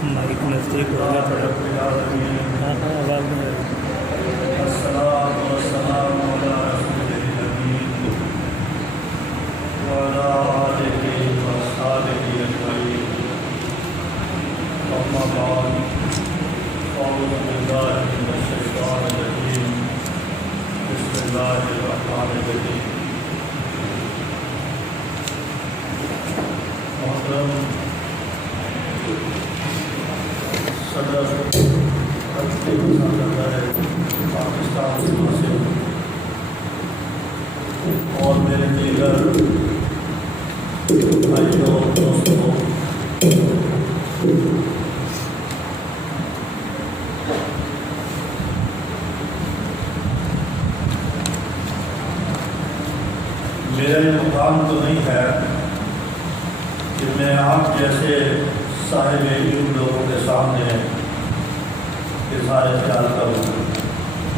Mic نزدیک ہو گیا تھوڑا. ہاں ہاں آواز نہیں آ رہی. الصلاۃ والسلام علی رسول الامین وعلی آلہ واصحابہ اجمعین. اما بعد اعوذ باللہ من الشیطان الرجیم. بسم اللہ الرحمن الرحیم. محترم صدر پاکستان سے اور میرے دیگر بھائیوں اور دوستوں، میرا یہ مقام تو نہیں ہے کہ میں آپ جیسے صاحب علم لوگوں کے سامنے اظہار خیال کروں،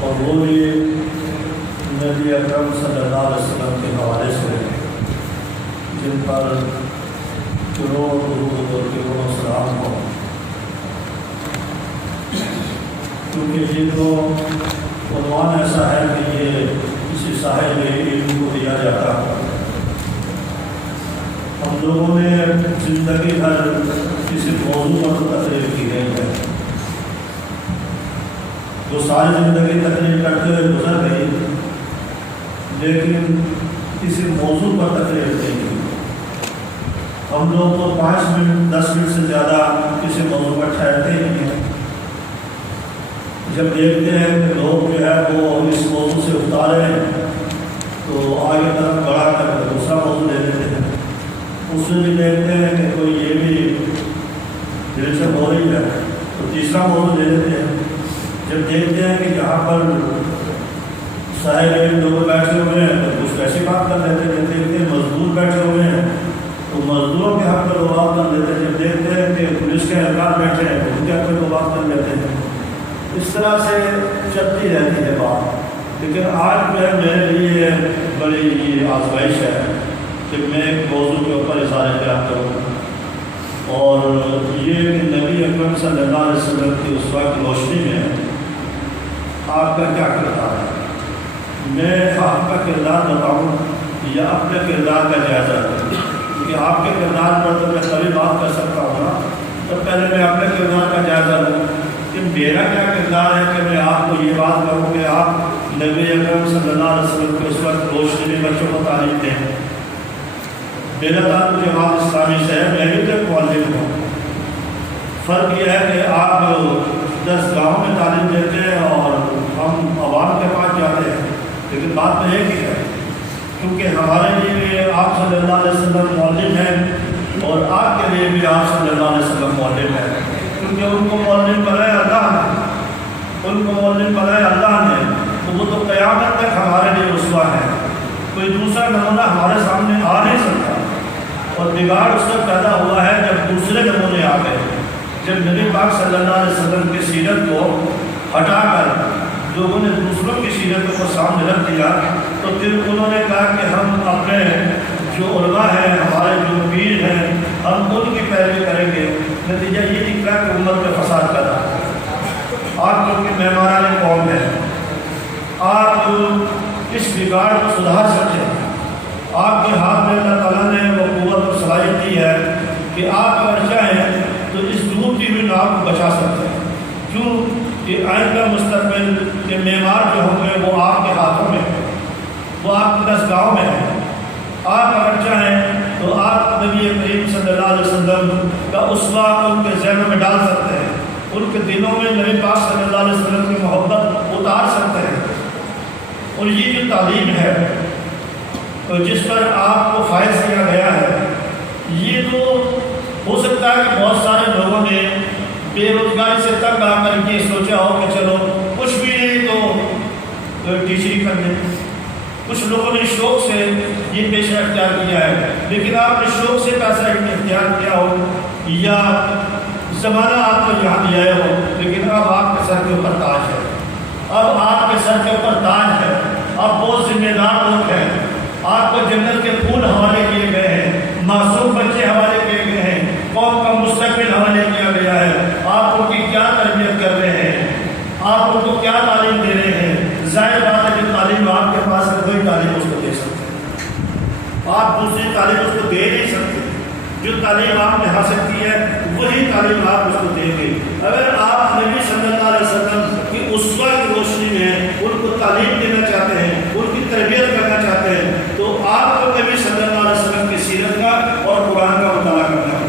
اور وہ بھی نبی اکرم صلی اللہ علیہ وسلم کے حوالے سے جن پر کروڑ درود اور کروڑ سلام ہو، کیونکہ یہ تو عنوان ایسا ہے کہ یہ کسی صاحب علم کو دیا جاتا ہے. ہم لوگوں نے زندگی بھر کسی موضوع پر تقریر کی گئی ہے، جو ساری زندگی تقریر کرتے ہوئے گزر گئی، لیکن کسی موضوع پر تقریر نہیں کی. ہم لوگ تو 5 منٹ 10 منٹ سے زیادہ کسی موضوع پر ٹھہرتے ہی نہیں ہیں. جب دیکھتے ہیں کہ لوگ جو ہے وہ اس موضوع سے اتارے ہیں تو آگے طرف بڑھا کر دوسرا موضوع لے لیتے ہیں. اس میں بھی دیکھتے ہیں کہ کوئی یہ بھی دلچسپ ہو رہی ہے تو تیسرا موضوع لے لیتے ہیں. جب دیکھتے ہیں کہ جہاں پر صاحب علم لوگ بیٹھے ہوئے ہیں تو کچھ ایسی بات کر لیتے ہیں. جب دیکھتے ہیں مزدور بیٹھے ہوئے ہیں تو مزدوروں کے حق پر وہ بات کر لیتے ہیں. جب دیکھتے ہیں کہ پولیس کے اہلکار بیٹھے ہیں تو ان کے حق پر وہ بات کر لیتے ہیں. اس طرح سے چلتی رہتی ہے بات. لیکن آج جو ہے میرے لیے بڑی آزمائش ہے کہ میں ایک موضوع کے اوپر اظہار خیال کروں، اور یہ کہ نبی اکرم صلی اللہ علیہ وسلم کی اسوہ کی روشنی میں آپ کا کیا کردار ہے. میں آپ کا کردار بتاؤں یا اپنے کردار کا جائزہ لوں، کیونکہ آپ کے کردار پر تو میں سبھی بات کر سکتا ہوں نا. تو پہلے میں اپنے کردار کا جائزہ لوں کہ میرا کیا کردار ہے کہ میں آپ کو یہ بات کہوں کہ آپ نبی اکرم صلی اللہ علیہ وسلم کی اسوہ کی روشنی میں بچوں کو تعلیم دیں. میرا تعلق جماعت اسلامی سے ہے، میں بھی تو ایک معلم ہوں. فرق یہ ہے کہ آپ 10 گاؤں میں تعلیم دیتے ہیں اور ہم عوام کے پاس جاتے ہیں، لیکن بات تو ایک ہی ہے، کیونکہ ہمارے لیے آپ صلی اللہ علیہ وسلم معلم ہیں اور آپ کے لیے بھی آپ صلی اللہ علیہ وسلم معلم ہیں. کیونکہ ان کو معلم بنایا اللہ نے، ان کو معلم بنایا اللہ نے، تو وہ تو قیامت تک ہمارے لیے رسوا ہے. کوئی دوسرا نمونہ ہمارے سامنے آ نہیں سکتا. اور بگاڑ اس وقت پیدا ہوا ہے جب دوسرے نمونے آ گئے. جب نبی پاک صلی اللہ علیہ وسلم کی سیرت کو ہٹا کر لوگوں نے دوسروں کی سیرتوں کو سامنے رکھ دیا تو پھر انہوں نے کہا کہ ہم اپنے جو علماء ہیں، ہمارے جو پیر ہیں، ہم ان کی پیروی کریں گے. نتیجہ یہ نکلا کہ امت میں فساد پیدا. آپ کیونکہ مہمان قوم ہیں، آپ اس بگاڑ کو سدھار سکتے ہیں. آپ کے ہاتھ میں اللہ تعالیٰ نے وہ قوت اور صلاحیت دی ہے کہ آپ اگر چاہیں تو اس ڈوبتی ہوئی ناؤ کو بچا سکتے ہیں. کیوں کہ آئندہ مستقبل کے معمار جو ہوں گے وہ آپ کے ہاتھوں میں ہیں، وہ آپ کے 10 گاؤں میں ہیں. آپ اگر چاہیں تو آپ نبی کریم صلی اللہ علیہ وسلم کا اسوہ ان کے ذہنوں میں ڈال سکتے ہیں، ان کے دلوں میں نبی پاک صلی اللہ علیہ وسلم کی محبت اتار سکتے ہیں. اور یہ جو تعلیم ہے جس پر آپ کو فائز کیا گیا ہے، یہ تو ہو سکتا ہے کہ بہت سارے لوگوں نے بے روزگاری سے تنگ آ کر کے سوچا ہو کہ چلو کچھ بھی نہیں تو ٹیچری کر لیں. کچھ لوگوں نے شوق سے یہ پیشہ اختیار کیا ہے، لیکن آپ نے شوق سے پیسہ اختیار کیا ہو یا زمانہ آپ کو یہاں دیا ہو، لیکن اب آپ کے سر کے اوپر تاج ہے. اب آپ کے سر کے اوپر تاج ہے. آپ بہت ذمہ دار لوگ ہیں. آپ کو جنت کے پھول حوالے کیے گئے ہیں، معصوم بچے حوالے کیے گئے ہیں، قوم کا مستقبل حوالے کیا گیا ہے. کیا تربیت کر رہے ہیں، آپ ان کو کیا تعلیم دے رہے ہیں؟ ظاہر بات ہے کہ تعلیم آپ کے پاس ہے، کوئی تعلیم اس کو دے سکتے ہیں، آپ دوسری تعلیم اس کو دے نہیں سکتے۔ جو تعلیم آپ نے حاصل کی ہے وہی تعلیم آپ اس کو دیں گے۔ اگر آپ نبی صلی اللہ علیہ وسلم کی اسوہ کی روشنی میں ان کو تعلیم دینا چاہتے ہیں، ان کی تربیت کرنا چاہتے ہیں، تو آپ کو نبی صلی اللہ علیہ وسلم کی سیرت کا اور قرآن کا مطالعہ کرنا ہوگا۔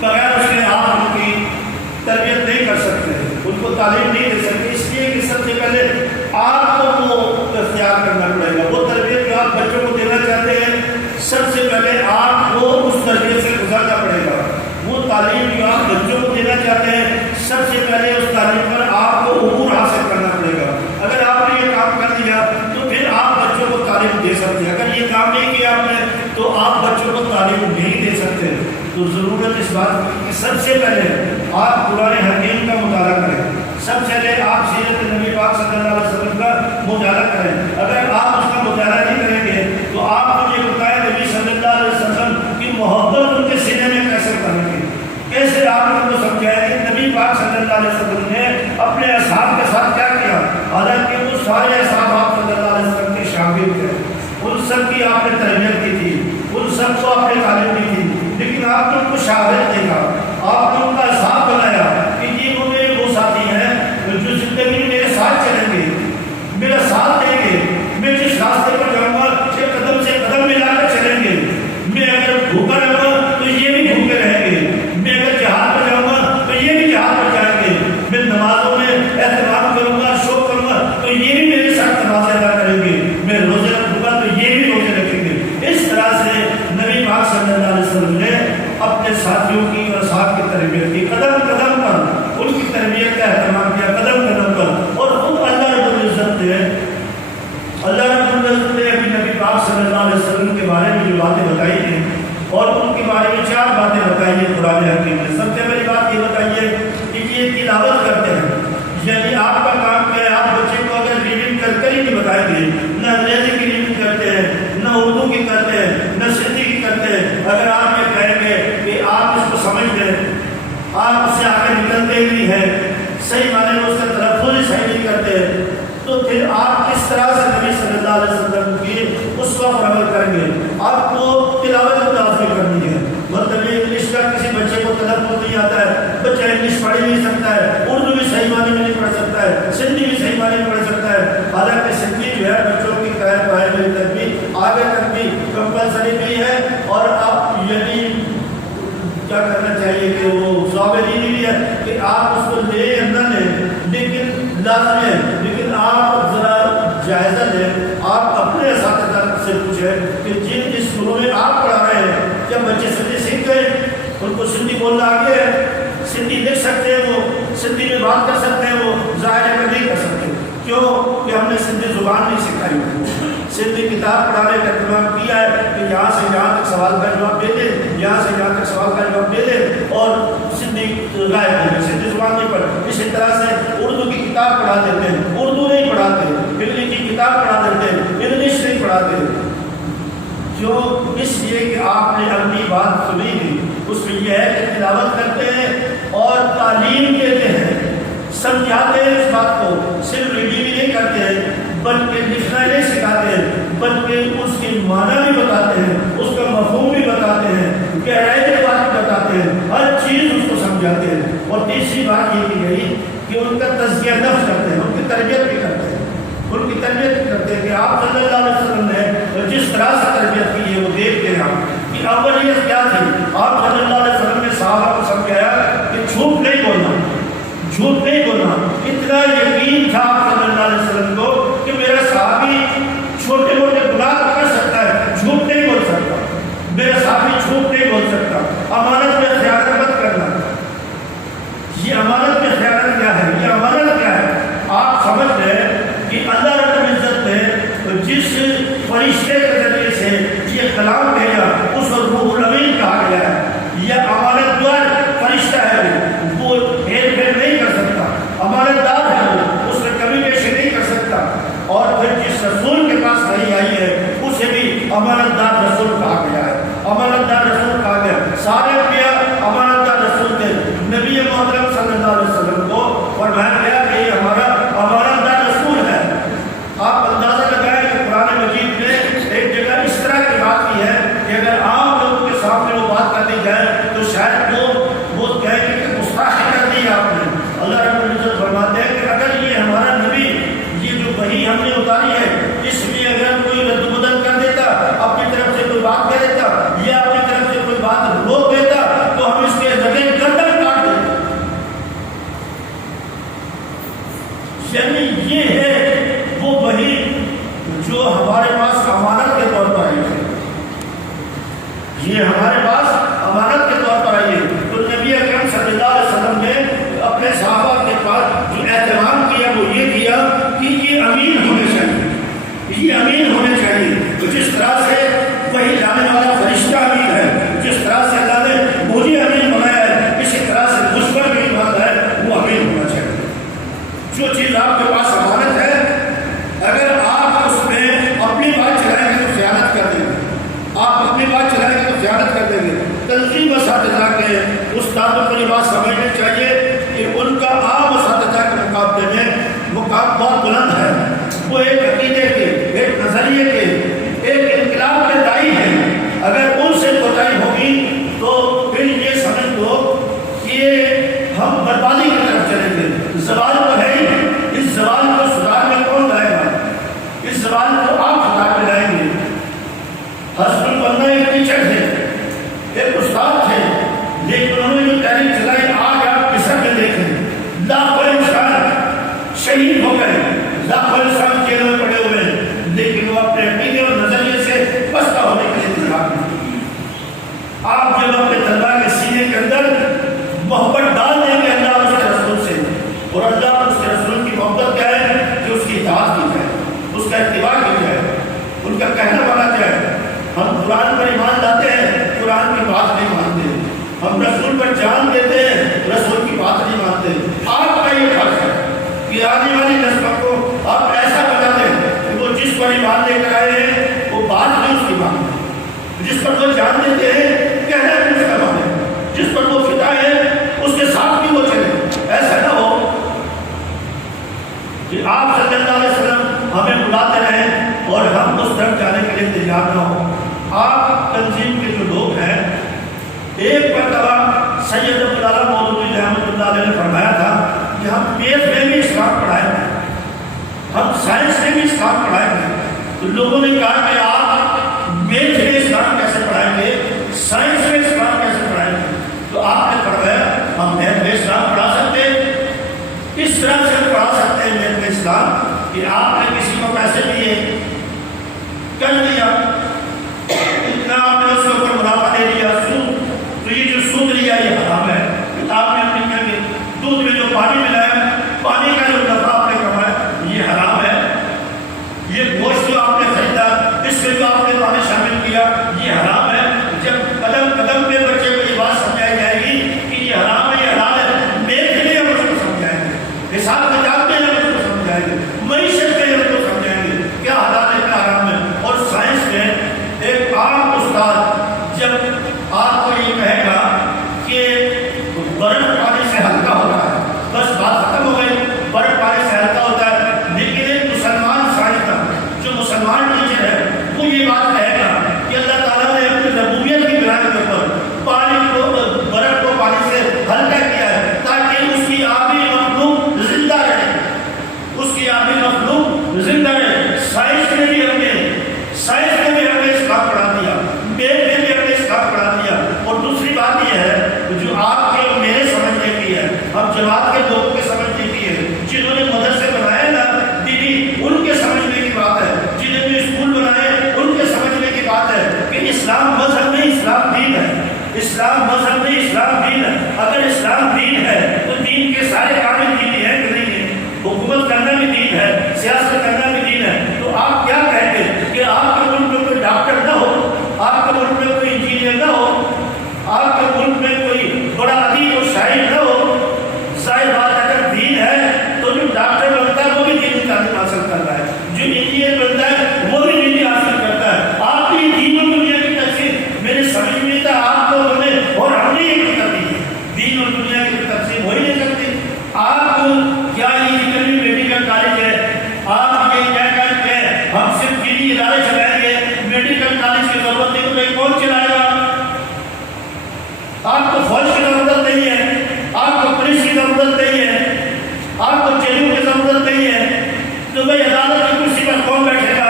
بغیر اس کے آپ ان کی تربیت نہیں کر سکتے، ان کو تعلیم نہیں دے سکتے، اس لیے کہ سب سے پہلے آپ کو وہ اختیار کرنا پڑے گا۔ وہ تربیت جو آپ بچوں کو دینا چاہتے ہیں، سب سے پہلے آپ کو اس تربیت سے گزرنا پڑے گا۔ وہ تعلیم جو آپ بچوں کو دینا چاہتے ہیں، سب سے پہلے اس تعلیم پر آپ کو عبور حاصل کرنا پڑے گا۔ اگر آپ نے یہ کام کر دیا تو پھر آپ بچوں کو تعلیم دے سکتے ہیں، اگر یہ کام نہیں کیا آپ نے تو آپ بچوں کو تعلیم نہیں دے سکتے۔ تو ضرورت اس بات کی کہ سب سے پہلے آپ قرآن حکیم کا مطالعہ کریں، سب سے پہلے آپ سیرت نبی پاک صلی اللہ علیہ وسلم کا مطالعہ کریں۔ اگر آپ اس کا مطالعہ نہیں کریں گے تو آپ مجھے بتائیں نبی صلی اللہ علیہ وسلم کی محبت ان کے سینے میں کیسے کریں گے، کیسے آپ ان کو سمجھائیں گے نبی پاک صلی اللہ علیہ وسلم نے اپنے اصحاب کے ساتھ کیا کیا؟ حالانکہ وہ سارے اصحاب آپ صلی اللہ علیہ وسلم کے شاگرد تھے، ان سب کی آپ نے تربیت کی تھی، ان سب کو آپ نے تعلیم دی تھی، لیکن آپ نے ان کو شاگرد دیکھا، آپ نے ان کا اصحاب بنایا کہ یہ وہ میرے وہ ساتھی ہیں جو زندگی میں میرے ساتھ چلیں گے، میرا ساتھ دیں گے، میں جس راستے پر جاؤں گا کہ قدم سے قدم ملا کر چلیں گے، میں اگر بھوکا رہوں گا تو یہ بھی بھوکے رہیں گے، میں اگر جہاد پر جاؤں گا تو یہ بھی جہاد پر جائیں گے، میں نمازوں میں اہتمام کروں گا، شوق کروں گا تو یہ بھی میرے ساتھ نماز ادا کریں گے، میں روزے رکھوں گا تو یہ بھی روزے رکھیں گے۔ اس طرح سے نبی پاک صلی اللہ علیہ وسلم نے اپنے ساتھیوں کی اور صحابہ کی تربیت کی، قدم قدم پر ان کی تربیت کا اہتمام کیا، قدم قدم پر۔ اور خود اللہ رب العزت نے اپنے نبی پاک صلی اللہ علیہ وسلم کے بارے میں جو باتیں بتائی ہیں، اور ان کے بارے میں 4 باتیں بتائی ہیں قرآن حکیم میں۔ سب سے پہلی بات یہ بتائیے کہ یہ تلاوت کرتے ہیں، یعنی آپ کا کام کیا ہے؟ آپ بچے کو اگر ریڈنگ کر کر ہی نہیں بتائیں گے، نہ انگریزی کی ریڈنگ کرتے ہیں، نہ اردو کی کرتے ہیں، نہ سندھی کی کرتے ہیں، اگر آپ یہ کہیں گے کہ آپ اس کو سمجھ لیں، آپ اس سے آگے نکلتے ہی نہیں ہیں، صحیح معنی میں اس کا تلفظ ہی صحیح نہیں کرتے، تو پھر آپ کس طرح سے نبی صلی اللہ علیہ وسلم کی اسوہ پر عمل کریں گے؟ آپ کو تلاوت متاثر کرنی ہے، مطلب یہ انگلش کا کسی بچے کو تلفظ نہیں آتا ہے، بچہ انگلش پڑھ ہی نہیں سکتا ہے، اردو بھی صحیح معنی میں نہیں پڑھ سکتا ہے، سندھی بھی صحیح معنی میں پڑھ سکتا ہے، حالانکہ سندھی جو ہے بچوں کی قید پڑھائی تک بھی آگے تک بھی کمپلسری بھی ہے، اور آپ یعنی کیا کرنا چاہیے کہ وہ صابری بھی ہے کہ آپ اس کو لے یا نہ لیں، لیکن لازم ہے، لیکن آپ ذرا جائزہ لیں، آپ اپنے اساتذہ سے پوچھیں کہ جن اسکولوں میں آپ پڑھا رہے ہیں کیا بچے سندھی سیکھ گئے، ان کو سندھی بولنا آگے ہے، سندھی لکھ سکتے ہیں، وہ سندھی میں بات کر سکتے ہیں، وہ ظاہر ہے کہ نہیں کر سکتے، کیوں کہ ہم نے سندھی زبان نہیں سکھائی، سندھی کتاب پڑھانے کا اہتمام کیا ہے کہ یہاں سے یہاں تک سوال کا جواب دے دیں، یہاں سے یہاں تک سوال کا جواب دے دیں، اور سندھی غائب ہو گئی، سندھی زبان نہیں پڑھ۔ اسی طرح سے اردو کی کتاب پڑھا دیتے ہیں، اردو نہیں پڑھاتے، انگلش کی کتاب پڑھا دیتے ہیں، انگلش نہیں پڑھاتے، کیوں؟ اس لیے کہ آپ نے اپنی بات سنی تھی، اس میں یہ ہے کہ تلاوت کرتے ہیں اور تعلیم دیتے ہیں، سمجھاتے ہیں اس بات کو، صرف ریڈنگ بھی نہیں کرتے ہیں بلکہ لکھنا نہیں سکھاتے ہیں، بلکہ اس کی معنی بھی بتاتے ہیں، اس کا مفہوم بھی بتاتے ہیں، گہرائی کے بات بھی بتاتے ہیں، ہر چیز اس کو سمجھاتے ہیں۔ اور تیسری بات یہ کی گئی کہ ان کا تزکیہ نفس کرتے ہیں، ان کی تربیت بھی کرتے ہیں، ان کی تربیت بھی کرتے ہیں کہ آپ صلی اللہ علیہ وسلم نے جس طرح سے تربیت کی ہے وہ دیکھتے ہیں آپ کہ اولیت کیا تھی۔ آپ صلی اللہ علیہ وسلم نے صحابہ کو سمجھایا کہ جھوٹ نہیں بولنا، جھوٹ نہیں بولنا، اتنا یقین تھا آپ صلی اللہ علیہ وسلم کو کہ میرا صحابی چھوٹے موٹے گناہ کر سکتا ہے، جھوٹ نہیں بول سکتا، میرا صحابی جھوٹ نہیں بول سکتا۔ امانت میں خیانت مت کرنا، یہ امانت میں خیانت کیا ہے؟ یہ امانت کیا ہے؟ آپ سمجھ لیں کہ اللہ رب العزت نے جس فرشتے کے ذریعے سے یہ کلام بھیجا اس کو روح الامین کہا گیا ہے، یہ امانت دار فرشتہ ہے، وہ ہیر پھیر نہیں کر سکتا، امانت دار ہے، اس میں کبھی ہم بربادی کی طرف چلیں گے. زبان تو ہے ہی، اس زبان کو سدھار میں کون لائے گا؟ اس زبان کو آپ سدھار میں لائیں گے. حسن البنا ایک ٹیچر تھے، ایک استاد تھے، لیکن انہوں نے جو تحریک چلائی آج آپ مصر میں دیکھیں، لاکھوں انسان شہید ہو گئے، لاکھوں انسان جیلوں میں پڑے ہوئے ہیں، لیکن وہ اپنے عقیدے اور نظریے سے بستہ ہونے کے لیے تیار نہیں. آپ جب اپنے طلبا کے سینے کے اندر محبت ڈال دیں گے اللہ اور اس کے رسول سے، اور اللہ اور اس کے رسول کی محبت کیا ہے کہ اس کی اطاعت کی جائے، اس کا اتباع کی جائے، ان کا کہنا مانا جائے. ہم قرآن پر ایمان لاتے ہیں، قرآن کی بات نہیں مانتے. ہم رسول پر جان دیتے ہیں، رسول کی بات نہیں مانتے. آپ کا یہ فرض ہے کہ آنے والی نسل کو آپ ایسا بتا دیں کہ وہ جس پر ایمان لے کر آئے ہیں وہ بات نہیں اس کی مانتے، جس پر وہ جان دیتے ہیں کہنا بھی اس کا مانے، جس پر وہ فدا ہے اس کے ساتھ بھی وہ چلے. ایسا نہ ہو کہ آپ صلی اللہ علیہ وسلم ہمیں بلاتے رہیں اور ہم اس طرف جانے کے لیے تیار نہ ہوں. آپ تنظیم کے جو لوگ ہیں، ایک مرتبہ سید عبداللہ مودودی رحمۃ اللہ علیہ نے فرمایا تھا کہ ہم میتھ میں بھی اسلام پڑھائیں گے، ہم سائنس میں بھی اسلام پڑھائیں گے. تو لوگوں نے کہا کہ آپ میتھ میں اسلام کیسے پڑھائیں گے، سائنس میں اسلام کیسے پڑھائیں گے؟ تو آپ نے فرمایا ہم میتھ میں اسلام پڑھا سکتے ہیں، اس طرح سے پڑھا سکتے ہیں میتھ میں اسلام کہ آپ نے کسی کو پیسے دیے، کر دیا، اتنا آپ نے اس کے اوپر منافع دے دیا، سود، تو یہ جو سود لیا یہ حرام ہے. آپ نے اپنی کہیں گے دودھ میں جو پانی ملایا، پانی کا جو نفع آپ نے کمایا یہ حرام ہے. یہ گوشت جو آپ نے خریدا، اس میں جو آپ نے پانی شامل کیا یہ حرام ہے. جب قدم قدم پہ بچے کو یہ بات سمجھائی جائے گی کہ یہ حرام ہے، یہ حلال ہے، میرے لیے ہم اس کو سمجھائیں گے، حساب کتاب میں ہم اس کو سمجھائیں گے، معیشت میں ہم اس کو سمجھائیں گے کیا حلال ہے کیا حرام ہے. اور سائنس میں ایک عام استاد جب آپ کو یہ کہے گا کہ برف پانی سے ہلکا ہوتا ہے، بس بات ختم ہو گئی، برف پانی سے ہلکا ہوتا ہے. لیکن ایک مسلمان سائنسدان جو مسلمان ٹیچر ہے وہ یہ بات کہے گا کہ اللہ تعالیٰ نے اپنی ربوبیت کی بنا کے اوپر پانی کو، برف کو پانی سے ہلکا کیا ہے تاکہ اس کی آبی مخلوق زندہ رہے، اس کی آبی مخلوق زندہ رہے. سائنس میں بھی ہم نے اسلام پڑھا دیا، میرے میں بھی ہم نے اسلام پڑھا دیا. اور دوسری بات یہ ہے جو آپ کے اور میرے سمجھنے کی ہے، ہم جماعت کے لوگوں کے سمجھنے کی ہے، جنہوں نے مدرسے بنائے نا دینی ان کے سمجھنے کی بات ہے، جنہوں نے اسکول بنائے ان کے سمجھنے کی بات ہے کہ اسلام مذہب نہیں، اسلام دین ہے. اسلام مذہب نہیں، اسلام دین ہے. اگر اسلام دین ہے تو دین کے سارے کام دینی ہے کہ نہیں ہے؟ حکومت کرنا بھی دین ہے، سیاست کرنا بھی دین ہے. تو آپ کیا کہیں گے کہ آپ کے ملک میں کوئی ڈاکٹر نہ ہو، آپ کے ملک میں کوئی انجینئر نہ ہو، آپ کے ملک میں کوئی بڑا ادیب اور شاعر نہ ہو؟ ظاہر بات اگر دین ہے تو جو ڈاکٹر بنتا ہے وہ بھی دینی تعلیم حاصل کر رہا ہے، جو انجینئر بنتا ہے وہ بھی دینی حاصل کرتا ہے. آپ کی دین اور دنیا کی تقسیم میرے سمجھ میں تھا آپ لوگوں نے اور ہم نے یہ کر دی ہے. دین اور دنیا کی تقسیم ہو ہی نہیں سکتی. آپ کیا یہ میڈیکل کالج ہے، آپ یہ کیا کہتے ہیں ہم صرف دینی ادارے چلائیں گے، میڈیکل کالج کی ضرورت نہیں تو کون چلائے گا؟ آپ کو فوج کی ضرورت نہیں ہے، آپ کو پولیس کی ضرورت نہیں ہے، آپ کو جیلوں کی ضرورت نہیں ہے. تو بھائی عدالت کی کرسی پر کون بیٹھے گا؟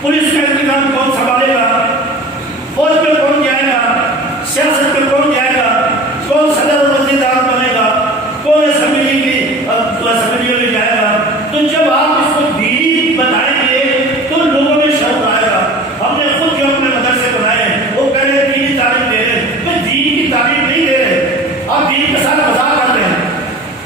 پولیس کا انتظام کون سنبھالے گا؟ فوج میں کون جائے گا؟ سیاست میں کون جائے گا؟ کون صدر وزیر بنے گا؟ کون اسمبلیوں میں جائے گا؟ تو جب آپ اس کو دینی بتائیں گے تو لوگوں میں شوق آئے گا. ہم نے خود جو اپنے مدرسے بنائے ہیں وہ کہہ رہے ہیں دینی تعلیم دے رہے ہیں، میں دین کی تعلیم نہیں دے رہے، آپ دین کے ساتھ مذاق کر رہے ہیں،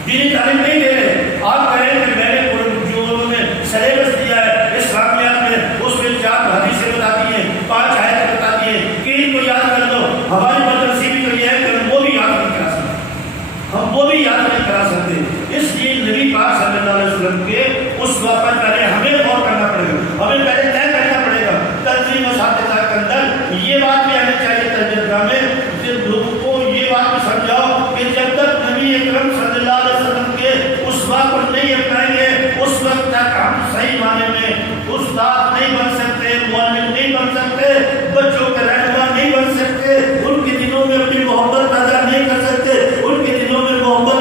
دینی تعلیم نہیں دے رہے. آپ کہہ رہے ہیں کہ میں نے جو انہوں نے سلیبس دیا ہے اسلامیات میں اس میں 4 حدیثیں بتا دی ہیں، 5 آیتیں بتا دی ہیں کہ ان کو یاد کر دو. ہماری مدرسے بھی تو یہ ہے کہ ہم وہ بھی یاد نہیں کرا سکتے، ہم وہ بھی یاد نہیں کرا سکتے. اس لیے نبی پاک صلی اللہ علیہ وسلم کے اس وقت پہلے ہمیں غور کرنا پڑے گا، ہمیں پہلے طے کرنا پڑے گا. تنظیم اساتذہ کے اندر یہ بات بھی آنی چاہیے تجربہ میں کہ لوگوں کو یہ بات بھی سمجھاؤ کہ جب تک نبی اکرم صلی اللہ علیہ وسلم کے اس وقت کو نہیں اپنائیں گے اس وقت تک ہم صحیح معنی میں استاد نہیں بن سکتے، معلم نہیں بن سکتے، بچوں کے رہنما نہیں بن سکتے، ان کے دلوں میں اپنی محبت پیدا نہیں کر سکتے، ان کے دلوں میں محبت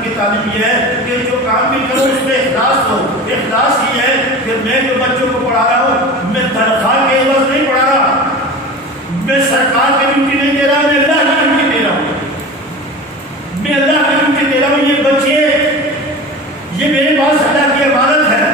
وسلم کی تعلیم یہ ہے کہ جو کام بھی کرو اس میں اخلاص ہو. اخلاص یہ ہے کہ میں جو بچوں کو پڑھا رہا ہوں میں تنخواہ کے عوض نہیں پڑھا رہا, میں سرکار کی ڈیوٹی نہیں دے رہا, میں اللہ کی ڈیوٹی دے رہا ہوں. میں اللہ کی ڈیوٹی دے رہا ہوں. یہ بچے یہ میرے پاس اللہ کی امانت ہے,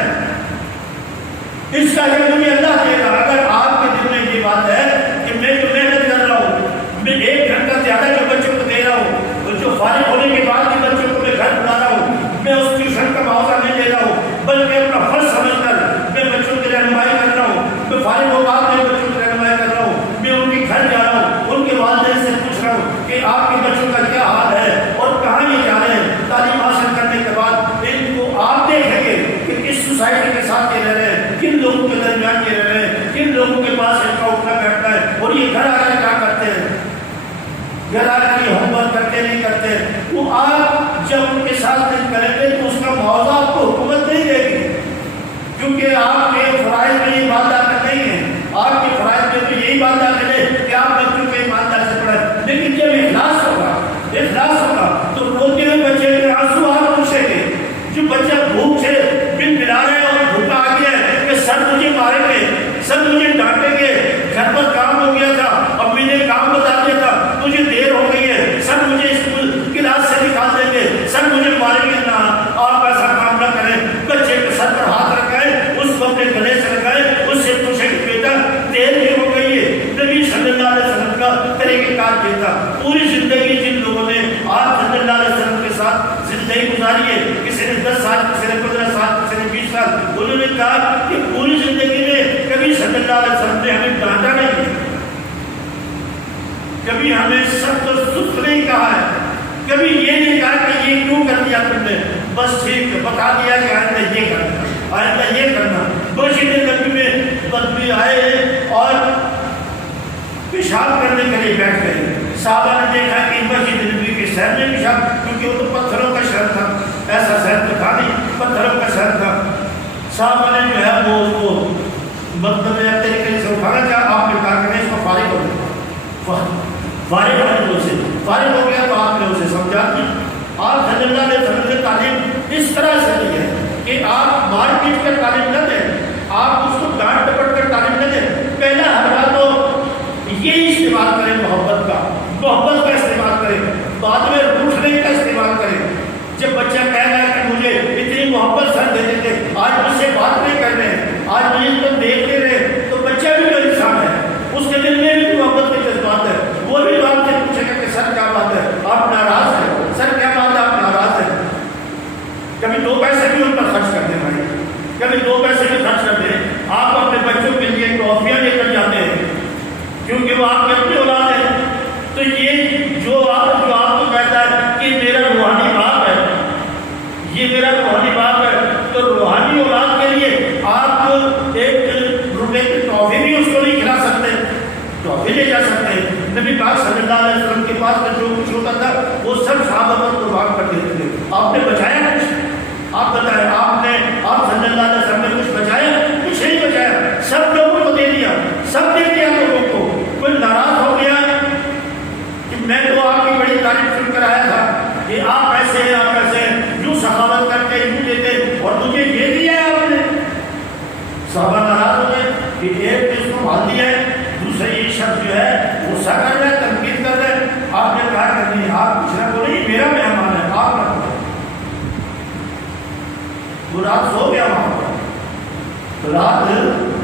اس کا یہ مجھے اللہ دے گا. اگر آپ کے دل میں یہ بات ہے کہ میں جو محنت کر رہا ہوں, میں 1 گھنٹہ زیادہ جو بچوں کو دے رہا ہوں, اور جو فارغ ہونے کے بعد بھی بچوں کو میں گھر بلا رہا ہوں, میں اس ٹیوشن کا معاوضہ نہیں دے رہا ہوں, بلکہ اپنا فرض سمجھ کر میں بچوں کی رہنمائی کر رہا ہوں. میں فارغ ہو بعد میں بچوں کی رہنمائی کر رہا ہوں, میں ان کے گھر جا رہا ہوں, ان کے والدین سے پوچھ رہا ہوں کہ آپ کے بچوں کا کیا حال ہے اور کہاں یہ جا رہے ہیں. تعلیم حاصل کرنے کے بعد ان کو آپ دیکھیں گے کہ کس سوسائٹی کے ساتھ یہ رہ رہے ہیں, کن لوگوں کے درمیان یہ رہ رہے ہیں, کن لوگوں کے پاس ان کا اٹھنا بیٹھنا ہے, اور یہ گھر آ کر کیا کرتے ہیں, گھر آ کر یہ ہوم ورک کرتے نہیں کرتے. تو آپ جب ان کے ساتھ دن کریں گے تو اس کا معاوضہ آپ کو حکومت نہیں دے گی, کیونکہ آپ کے فرائض میں یہ بات داخل نہیں ہے. آپ کے فرائض میں تو یہی بات داخل ہے کہ آپ بچوں کو ایمانداری سے پڑھیں. لیکن جب اخلاص ہوگا, اخلاص ہوگا تو روتے ہوئے بچے کے آنسو آپ پوچھیں گے. جو بچہ بھوک سے بن بلا رہے ہیں اور بھوکا آ گیا ہے کہ سر مجھے ماریں گے, سر مجھے ڈانٹیں گے, گھر پر کام ہو گیا تھا, امی نے کام بتا دیا تھا, مجھے دیر ہو گئی ہے, سر مجھے اسکول کلاس سے نکال دیں گے, سر مجھے ماریں گے. نہ, آپ ایسا کام نہ کریں. بچے کے سر پر ہاتھ رکھائیں, اس کو اپنے گلے سے لگائیں, اس سے پوچھیں کہ بیٹا دیر بھی ہو گئی ہے. نبی صلی اللہ علیہ وسلم کا طریقہ کار یہ تھا. پوری زندگی جن لوگوں نے آپ صلی اللہ علیہ وسلم کے ساتھ زندگی گزاری ہے, کسی نے 10 سال, کسی نے 15 سال, کسی نے 20 سال, انہوں نے کہا کہ پوری زندگی میں کبھی صلی اللہ علیہ وسلم نے ہمیں ڈانٹا نہیں, کبھی ہمیں سخت اور سست نہیں کہا ہے, کبھی یہ نہیں کہا کہ یہ کیوں کر دیا تم نے, بس ٹھیک ہے بتا دیا کہ آئندہ یہ کرنا, آئندہ یہ کرنا. مسجد نبی میں بدبو آئے اور پیشاب کرنے کے لیے بیٹھ گئے. صحابہ نے دیکھا کہ مسجد نبی کے شہر میں پیشاب, کیونکہ وہ تو پتھروں کا شہر تھا, ایسا شہر تو تھا نہیں, پتھروں کا شہر تھا. صحابہ نے جو ہے وہ اس کو مطلب طریقے سے اٹھانا چاہا. آپ نے کہا کہ اس کو فارغ ہو گیا, فارغ ہونے سے فارغ ہو گیا. تو آپ نے اسے سمجھا کہ آپ صلی اللہ علیہ وسلم نے تعلیم اس طرح سے دی ہے کہ آپ مار پیٹ کر تعلیم نہ دیں, آپ اس کو ڈانٹ ڈپٹ کر تعلیم نہ دیں. پہلا حرکہ تو یہ استعمال کریں محبت کا, محبت کا استعمال کریں, بعد میں روٹنے کا استعمال کریں. جب بچہ کہہ رہا ہے کہ مجھے اتنی محبت سر دیتے تھے, آج مجھ سے بات نہیں کر رہے ہیں, آج مجھے تو دیکھتے رہے, تو بچہ بھی تو انسان ہے, اس کے دل میں بھی محبت کے جذبات ہے. وہ بھی آپ سے پوچھے گا کہ سر کیا بات ہے, آپ ناراض ہیں, سر کیا بات ہے, آپ ناراض ہیں. کبھی 2 پیسے بھی ان پر خرچ کر دیں بھائی, کبھی 2 پیسے بھی خرچ کر دیں. آپ اپنے بچوں کے لیے ٹرافیاں لے کر جاتے ہیں کیونکہ وہ آپ کے اپنے اولاد ہیں. تو یہ جو آپ کو کہتا ہے کہ میرا روحانی باپ ہے, یہ میرا روحانی باپ ہے, تو روحانی اولاد کے لیے آپ 1 روپے کی ٹرافی بھی اس کو نہیں کھلا سکتے, ٹرافی لے جا سکتے ہیں. نبی پاک صلی اللہ علیہ وسلم کے پاس میں جو کچھ ہوتا تھا وہ سب صحابہ پر قربان کر دیتے تھے. آپ نے بچایا کچھ, آپ بتائیں, آپ صلی اللہ علیہ وسلم نے کچھ بچایا, کچھ نہیں بچایا, سب لوگوں کو دے دیا, سب دے دیا لوگوں کو. کوئی ناراض ہو گیا کہ میں تو آپ کی بڑی تعریف سن کر آیا تھا کہ آپ ایسے ہیں, آپ ایسے ہیں, یوں سخاوت کرتے, یوں دیتے, اور مجھے یہ دیا ہے آپ نے. صحابہ ناراض ہو گئے کہ ایک نے اس کو مال دیا ہے, دوسرے شخص جو ہے غصہ کر رہا ہے, تنقید کر رہا ہے. آپ نے کہا کہ نہیں, آپ کچھ نہ بولے, یہ میرا مہمان ہے, آپ نہ بولے. وہ رات سو گیا وہاں پر, رات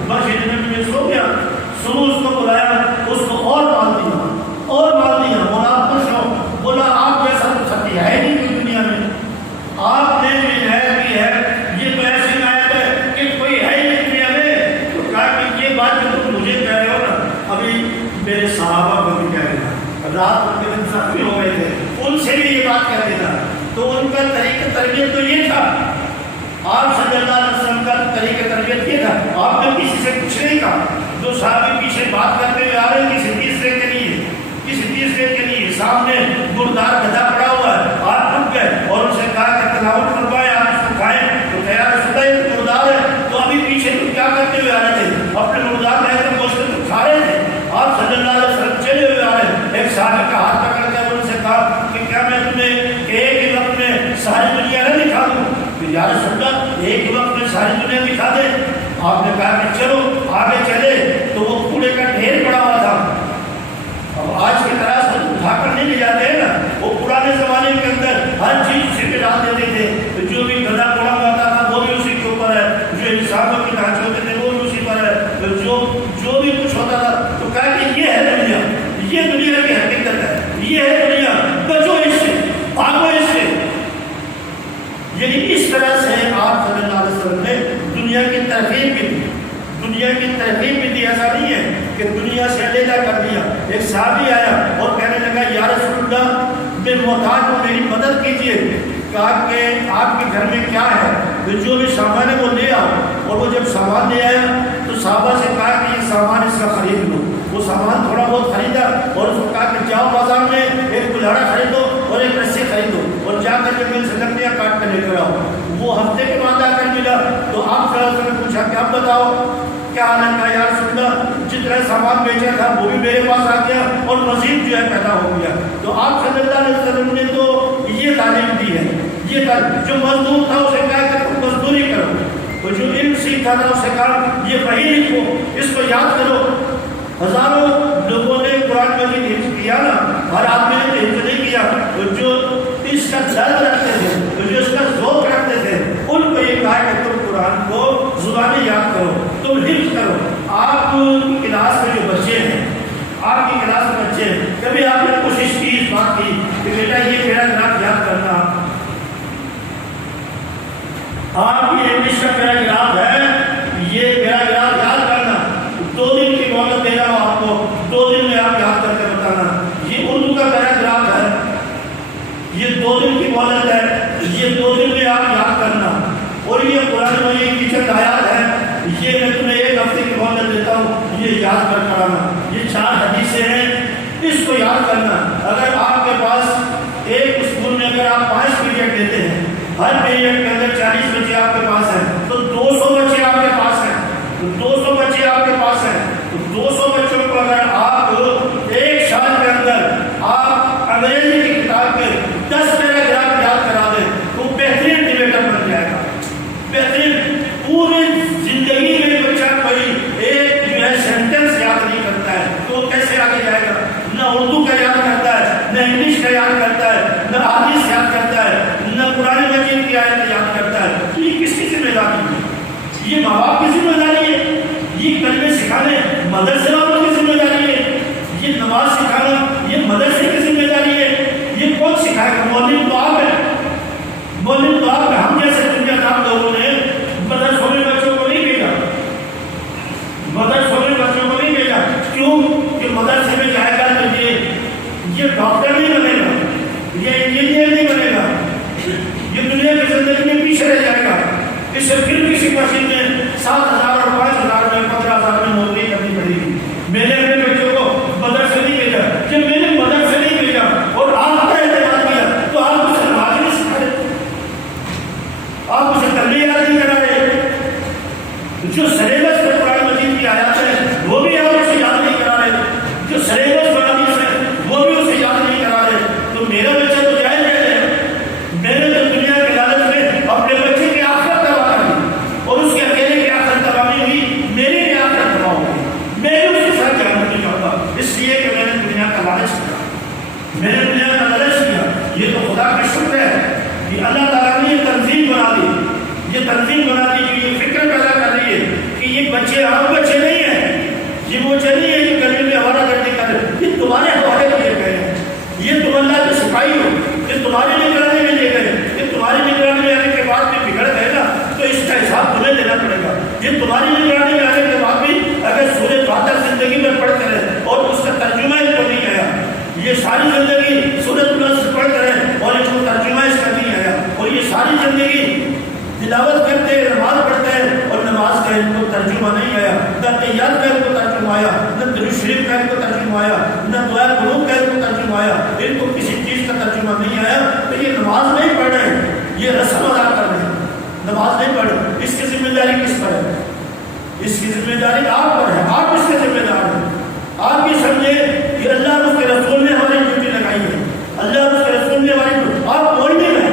مسجد میں سو گیا. صبح اس کو بلایا, اس کو اور مال دیا, اور مال دیا. بولا خوش ہو, بولا آپ جیسا تو سچی ہے نہیں کوئی دنیا میں, آپ نے جو عنایت کی ہے یہ تو ایسی عنایت ہے کہ کوئی ہے ہی نہیں دنیا میں. تو کہا کہ یہ بات جو تم مجھے کہہ رہے ہو نا, ابھی میرے صحابہ کو بھی کہہ رہے ہیں, رات ان کے دن زخمی ہو گئے تھے, ان سے بھی یہ بات کہہ دینا. تو ان کا طریقہ تربیت تو یہ تھا, آپ صلی اللہ علیہ وسلم کا طریقہ تربیت یہ تھا. آپ نے کسی سے کچھ نہیں کہا. جو صحابی پیچھے بات کرتے ہوئے آ رہے ہیں کسی تیسرے کے لیے, کسی تیسرے کے لیے, سامنے مردار گدھا پڑا ہوا ہے, آپ رک گئے اور ان سے کہا کہ تلاوت کروائے, آپ اس کو کھائیں. تو تیار شدہ مردار ہے, تو ابھی پیچھے تو کیا کرتے ہوئے آ رہے تھے, اپنے مردار رہے تھے, گوشت تو کھا رہے تھے. آپ صلی اللہ علیہ وسلم چلے ہوئے آ رہے ہیں. ایک صحابی کا ہاتھ پکڑ کے ان سے کہا کہ کیا میں تمہیں ایک ہی وقت میں ساری دنیا نہ دکھا دوں؟ کہ یا رسول اللہ ایک وقت میں ساری دنیا دکھا دے؟ آپ نے کہا کہ چلو آگے چلے، تو وہ کوڑے کا ڈھیر پڑا ہوا تھا۔ اب آج کی طرح سے اٹھا کر نہیں لے جاتے ہیں نا، وہ پرانے زمانے کے اندر ہر چیز اسی پہ ڈال دیتے تھے، جو بھی گدا کوڑا ہوتا تھا وہ بھی اسی کے اوپر ہے، جو انسانوں کے ڈھانچے ہوتے تھے وہ بھی اسی پر ہے، جو بھی کچھ ہوتا تھا۔ تو کہا کہ یہ ہے دنیا، یہ دنیا کی حقیقت ہے، یہ ہے دنیا، بچو اس سے، بھاگو اس سے۔ یعنی اس طرح سے آپ صلی اللہ علیہ وسلم نے دنیا کی ترغیب بھی دی، دنیا کی ترغیب بھی دی۔ ایسا نہیں ہے کہ دنیا سے علیحدہ کر دیا۔ ایک صحابی آیا اور کہنے لگا یا رسول اللہ میں محتاج ہوں، میری مدد کیجیے۔ کہا کہ آپ کے گھر میں کیا ہے؟ جو بھی سامان ہے وہ لے آؤ۔ اور وہ جب سامان لے آیا تو صحابہ سے کہا کہ یہ سامان اس کا خرید لو۔ وہ سامان تھوڑا بہت خریدا اور اس کو کہا کہ جاؤ بازار میں ایک کلہاڑا خریدو اور ایک رسی خریدو اور جا کر جنگل سے لکڑیاں کاٹ کر لے کر آؤ۔ وہ ہفتے کے بعد آ کر ملا تو آپ صلی اللہ علیہ وسلم نے پوچھا کہ اب بتاؤ کیا حالت کا؟ یا رسول اللہ جتنا سامان بیچا تھا وہ بھی میرے پاس آ گیا اور مزید جو ہے پیدا ہو گیا۔ تو آپ صلی اللہ علیہ وسلم نے تو یہ تعلیم دی ہے، یہ تعلیم جو مزدور تھا اسے کہا کہ تم مزدوری کرو، اور جو علم سیکھا تھا اسے کہا یہ وحی لکھو، اس کو یاد کرو۔ ہزاروں لوگوں نے قرآن مجید حفظ کیا نا، ہر آدمی نے حفظ نہیں کیا، جو اس کا درد رکھتے تھے، جو اس کا ذوق رکھتے تھے، ان کو یہ کہا کہ تم قرآن کو زبانی یاد کرو، تم حفظ کرو۔ آپ کی کلاس میں جو بچے ہیں، آپ کی کلاس میں بچے ہیں، کبھی آپ نے کوشش کی اس بات کی کہ بیٹا یہ پیراگراف یاد کرنا، آپ کی انگلش کا پیراگراف ہے، یہ پیراگراف یاد کرنا، 2 دن کی مہلت دینا ہو آپ کو، 2 دن میں آپ یاد کر کے بتانا۔ یہ اردو کا پیراگراف ہے، یہ 2 دن کی مہلت ہے، یہ 2 دن میں آپ یاد کرنا۔ اور یہ قرآن مجید کی چند آیات ہے، یہ میں تمہیں 1 ہفتے کی مہلت دیتا ہوں، یہ یاد کر کرانا۔ یہ 4 حدیثیں ہیں، اس کو یاد کرنا۔ اگر آپ کے پاس ایک اسکول میں اگر آپ 5 پیریڈ دیتے ہیں، ہر پیریڈ کے اندر 40 بچے آپ کے پاس ہیں، تو 200 بچے آپ کے پاس ہیں، تو 200 بچے آپ کے پاس ہیں، تو 200 بچوں کو اگر آپ 1 سال کے اندر آپ انگریزی کی کتاب کے 10 پیراگراف یاد کرا دیں تو بہترین ڈیبیٹر بن جائے گا، بہترین۔ پوری زندگی میں بچہ کوئی ایک جو ہے سینٹینس یاد نہیں کرتا ہے تو وہ کیسے آگے جائے گا؟ نہ اردو کا یاد کرتا ہے، نہ انگلش کا یاد کرتا ہے، نہ حدیث یاد کرتا ہے، نہ قرآن مجید کی آیت یاد کرتا ہے۔ تو یہ کس کی ذمہ داری ہے؟ یہ ماں باپ کی ذمہ داری ہے، یہ کلمے سکھانے مدرسے والوں کی ذمہ داری ہے، یہ نماز سکھانا یہ مدرسے کی ذمہ داری ہے۔ یہ کون سکھائے گا؟ مولوی تو آپ ہے، مولوی تو آپ ہے۔ ہم جیسے دنیا دار لوگوں نے مدرسوں میں بچوں کو نہیں بھیجا، مدرسوں میں بچوں کو نہیں بھیجا۔ کیوں کہ مدرسے میں جائے گا تو یہ ڈاکٹر نہیں بنے گا، یہ انجینئر نہیں بنے گا، یہ دنیا کی زندگی میں پیچھے رہ جائے گا۔ اس سے پھر کسی مسجد میں 7,000 اور 5,000 میں 15,000 میں نوکری کرنی پڑے گی۔ میں نے اپنے بچوں کو مدرسے نہیں بھیجا، جب میں نے مدرسے نہیں بھیجا اور آپ کا اعتماد کیا تو آپ اسے نماز نہیں سکھا رہے، آپ اسے تبلیغ نہیں کرا رہے، جو سلیبس میں قرآن مجید کی آیات ہے وہ بھی آپ اسے یاد نہیں کرا رہے، جو سلیبس میں حدیث ہے وہ بھی اسے یاد نہیں کرا رہے۔ تو میرا بچہ تو جائز ہے، میں نے تو دنیا کے لالچ میں اپنے بچے کی آخرت تباہ کر دی اور اس کے اکیلے کی آخرت تباہ نہیں ہوئی، میری بھی آخرت تباہ ہو گئی۔ میں بھی اس کے ساتھ جانا نہیں چاہتا، اس لیے کہ میں نے دنیا کا لالچ کیا، میں نے دنیا کا لالچ کیا۔ یہ تو خدا کا شکر ہے کہ اللہ تعالیٰ نے یہ تنظیم بنا دی، یہ تنظیم بنا دی جو یہ فکر پیدا کر رہی ہے کہ یہ بچے عام بچے نہیں ہیں، یہ وہ بچے نہیں ہیں جو گلی میں حوالہ گردی کر رہے ہیں، یہ تمہارے حوالے کیے گئے ہیں، یہ تم اللہ کے سپاہی ہو، یہ تمہاری نگرانی میں لے گئے، یہ تمہاری نگرانی میں آنے کے بعد بھی بگڑ گئے نا تو اس کا حساب تمہیں دینا پڑے گا۔ یہ تمہاری نگرانی میں آنے کے بعد بھی اگر سورۃ فاتحہ زندگی میں پڑھتے رہے اور اس کا ترجمہ اس کو نہیں آیا، یہ ساری زندگی سورۃ الناس پڑھتے رہے اور اس کو ترجمہ اس کا نہیں آیا، اور یہ ساری زندگی تلاوت کرتے ہیں، نماز پڑھتے ہیں اور نماز کا ان کو ترجمہ نہیں آیا، نہ تحیات کا ان کو ترجمہ آیا، نہ درود شریف کا ان کو ترجمہ آیا، نہ دعا قنوت کا ان کو ترجمہ آیا، ان کو کسی چیز کا ترجمہ نہیں آیا، تو یہ نماز نہیں پڑھ رہے ہیں، یہ رسم ادا کر رہے ہیں، نماز نہیں پڑھ رہے۔ اس کی ذمہ داری کس پر ہے؟ اس کی ذمہ داری آپ پر ہے، آپ اس کے ذمہ دار ہیں۔ آپ یہ سمجھے کہ اللہ اور اس کے رسول نے ہماری ڈیوٹی لگائی ہے، اللہ اور اس کے رسول نے ہماری، آپ مولوی ہیں،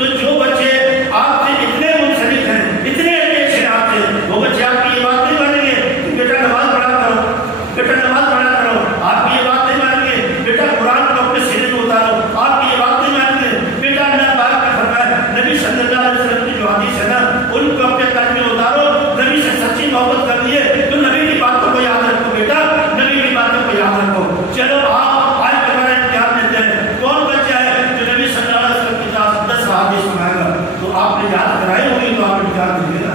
تو جو بچے آپ سے اتنے منسلک ہیں، اتنے اٹیچ ہیں آپ سے، وہ بچے آپ کی یہ بات نہیں مانیں گے کہ بیٹا نماز پڑھا کرو، بیٹا نماز پڑھا کرو، آپ کی یہ بات نہیں مانیں گے بیٹا قرآن کو اپنے سینے میں اتارو، آپ کی یہ بات نہیں مانیں گے بیٹا اللہ پاک نے فرمایا، نبی صلی اللہ علیہ وسلم کی جو حدیث ہے نا ان کو اپنے قلب میں اتارو، نبی سے سچی محبت کر لیے تو نبی کی باتوں کو یاد رکھو بیٹا، نبی کی باتوں کو یاد رکھو۔ چلو آپ آج ہمارا امتحان لیتے ہیں، کون بچہ ہے جو نبی صلی اللہ علیہ وسلم کی 10 حدیث سنائے گا؟ تو آپ نے یاد کرائی ہوگی تو آپ امتحان دیں گے نا،